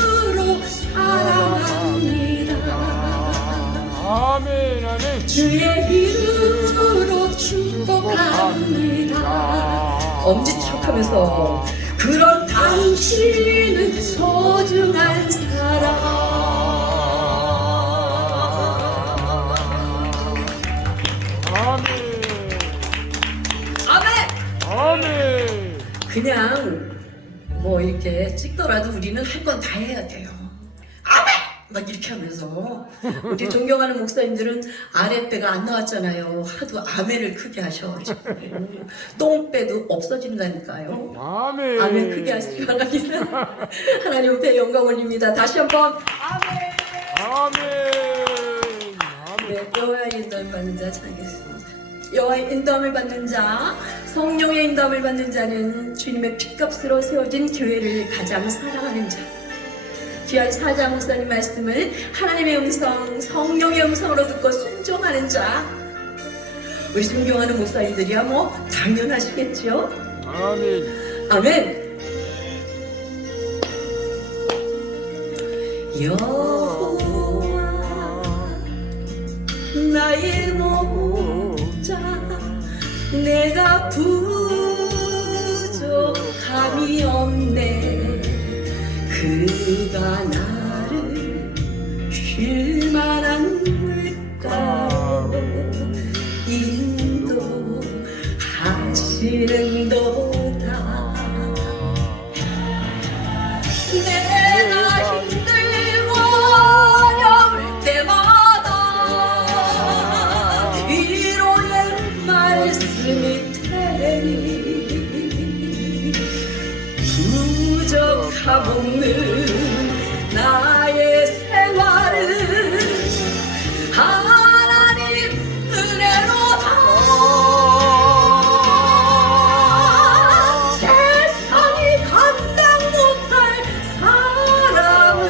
주의 이름으로 축복합니다. 엄지척하면서 그런 당신은 소중한 사람. 아멘. 아멘. 아멘. 그냥 뭐 이렇게 찍더라도 우리는 할 건 다 해야 돼요. 아멘! 막 이렇게 하면서 우리 존경하는 목사님들은 아랫배가 안 나왔잖아요. 하도 아멘을 크게 하셔가지고 똥배도 없어진다니까요. 아멘. 아멘 크게 하시기 바랍니다. 하나님 앞에 영광 올립니다. 다시 한번 아멘. 아멘. 아멘. 네, 여호와의 인도함을 받는 자 찬양하겠습니다. 여호와의 인도함을 받는 자, 성령의 인도함을 받는 자는 주님의 핏값으로 세워진 교회를 가장 사랑하는 자. 귀한 사자 목사님 말씀을 하나님의 음성, 성령의 음성으로 듣고 순종하는 자. 우리 존경하는 목사님들이야 뭐 당연하시겠죠? 아멘. 아멘. 여호와 나의 목자, 내가 부족함이 없네. 그가 나를 쉴 만한 물가로 인도하시는도다. 내가 힘들고 어려울 때마다 위로의 말씀이 되니 부족함 없는 나의 생활은 하나님 은혜로다. 세상이 감당 못할 사람은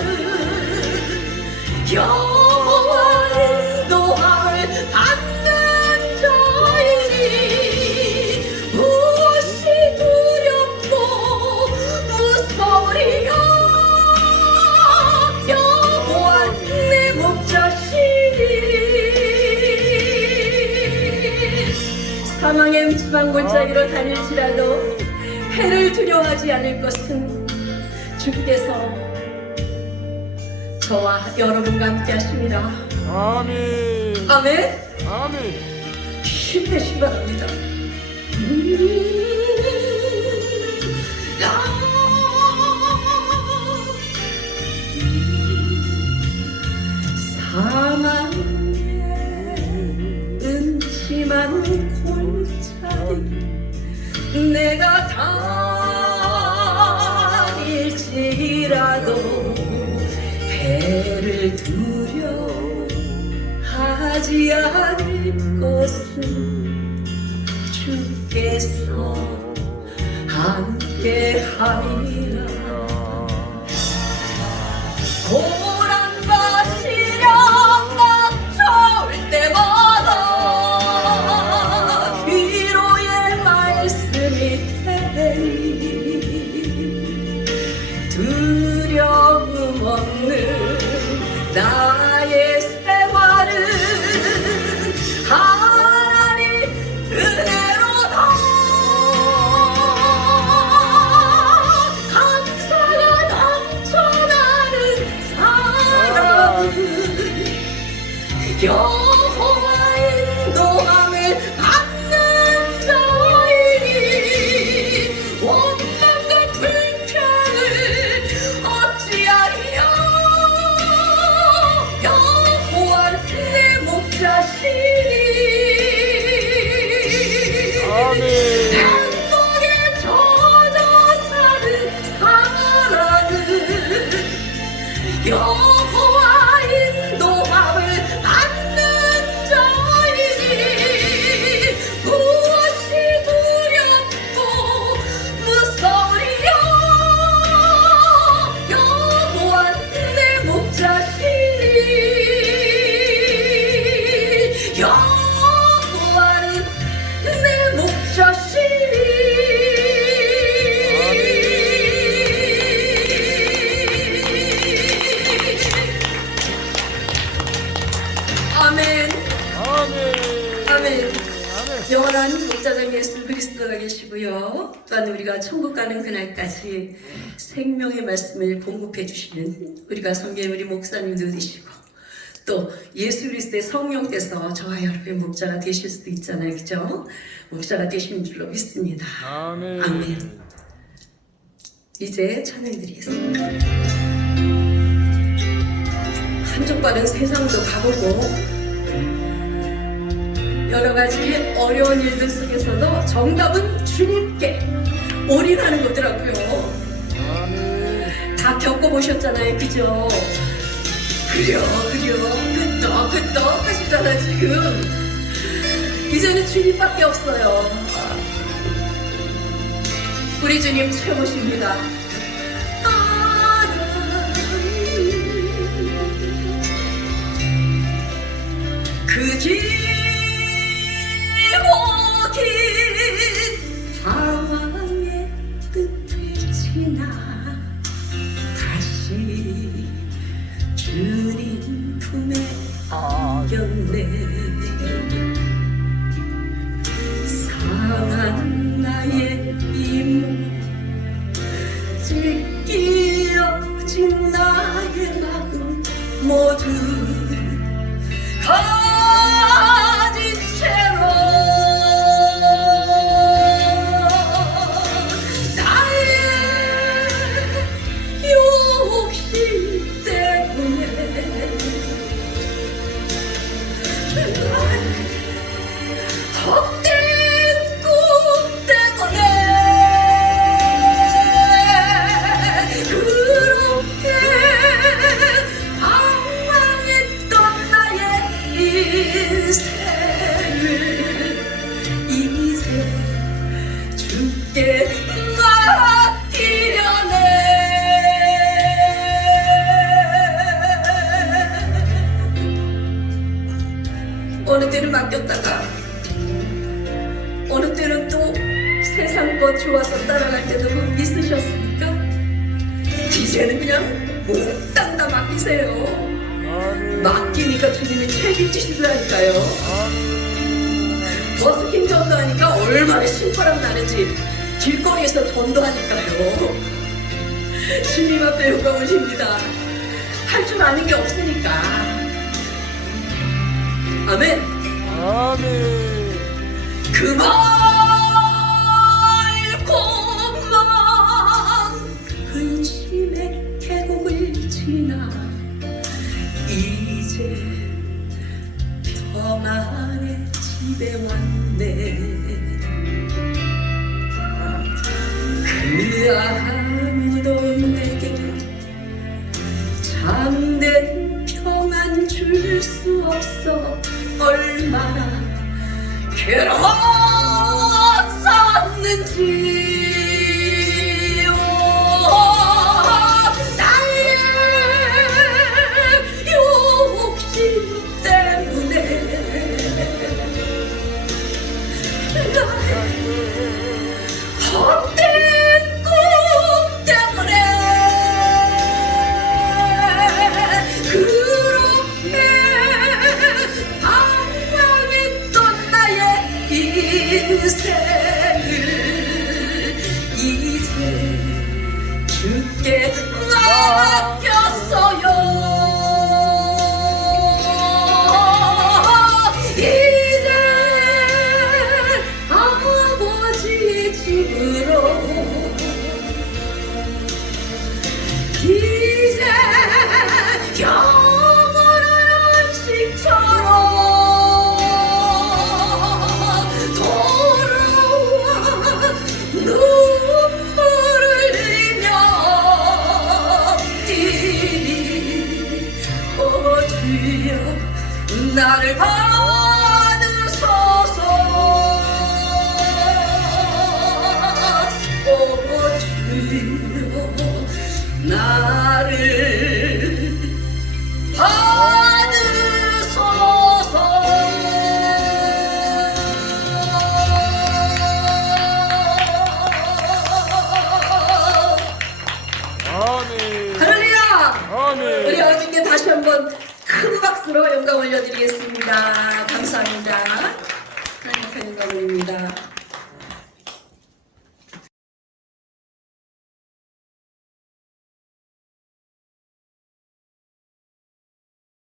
여호와의 인도함을 받는 자이니 무엇이 두렵고 무서우리요. 여호와 내 목자시니 사망의 음침한 골짜기로 다닐지라도 해를 두려워하지 않을 것은 주께서 저와 여러분과 함께 하십니다. 아멘. 아멘. 아멘. 힘내시기 바랍니다. 사망의 음침한 골짜기 내가 다닐지라도 해를 두려워하지 않을 것은 주께서 함께하리라. 고난과 시련과 처올 때마다 위로의 말씀이 되니 두려움 없는 나의 생활은 하나님 은혜로다. 감사가 넘쳐나는 사람은 여호와의 인도함을 받는 자이니 원망과 불평을 어찌하리요. 여호와 내 목자시니 아멘. 행복에 젖어 사는 사람은 여호와 인도함을 받는 자이니 무엇이 두렵고 무서우리요. 여호와 내 목자시니 여호와는 내 목자시니 영원한 목자장 예수 그리스도가 계시고요. 또한 우리가 천국 가는 그날까지 생명의 말씀을 공급해 주시는 우리가 섬기는 우리 목사님도 되시고 또 예수 그리스도의 성령께서 저와 여러분의 목자가 되실 수도 있잖아요. 그죠? 목자가 되시는 줄로 믿습니다. 아멘. 아멘. 이제 찬양드리겠습니다. 한쪽과는 세상도 가보고 여러 가지 어려운 일들 속에서도 정답은 주님께 올인하는 거더라고요. 아멘. 다 겪어보셨잖아요. 그죠? 그려 끄떡 하시잖아 지금. 이제는 주님밖에 없어요. 우리 주님 최고십니다. 그 길고 긴 상황의 끝을 지나 다시 주님 품에 안겼네. 상한 나의 이몸 찢기어진 나의 마음 모두 가진 채로 나의 욕심 때문에 헛된 꿈 때문에 그렇게 방황했던 나의 인생을 이제 주께 맡기려네. 어느 때는 맡겼다가 어느 때는 또 세상 것 좋아서 따라갈 때도 있으셨습니까? 이제는 그냥 몽땅 다 맡기세요. 아멘. 맡기니까 주님이 책임지시더라니까요. 버스킹 전도하니까 얼마나 신바람 나는지 길거리에서 전도하니까요. 주님 앞에 영광오십니다. 할 줄 아는 게 없으니까. 아멘. 아멘. 그 멀고 먼 근심의 계곡을 지나 이제 평안의 집에 왔네. 그 아무도 내게 참된 평안 줄 수 없어 얼마나 괴로웠었는지. 나의 욕심 때문에 나의 헛된 꿈 때문에 그렇게 방황했던 나의 인생을 이제 주께 맡겼어요. 이제 아버지의 집으로 이제 영원한 안식처로 돌아와 눈물을 흘리며 뛰니 오 주여 나를 받으소서. 오 주여 나를 받으소서. 아멘. 할렐루야. 아멘. 우리 아버지께 다시 한번 큰 박수로 영광 올려드리겠습니다. 감사합니다. 하나님 앞에 영광 올립니다.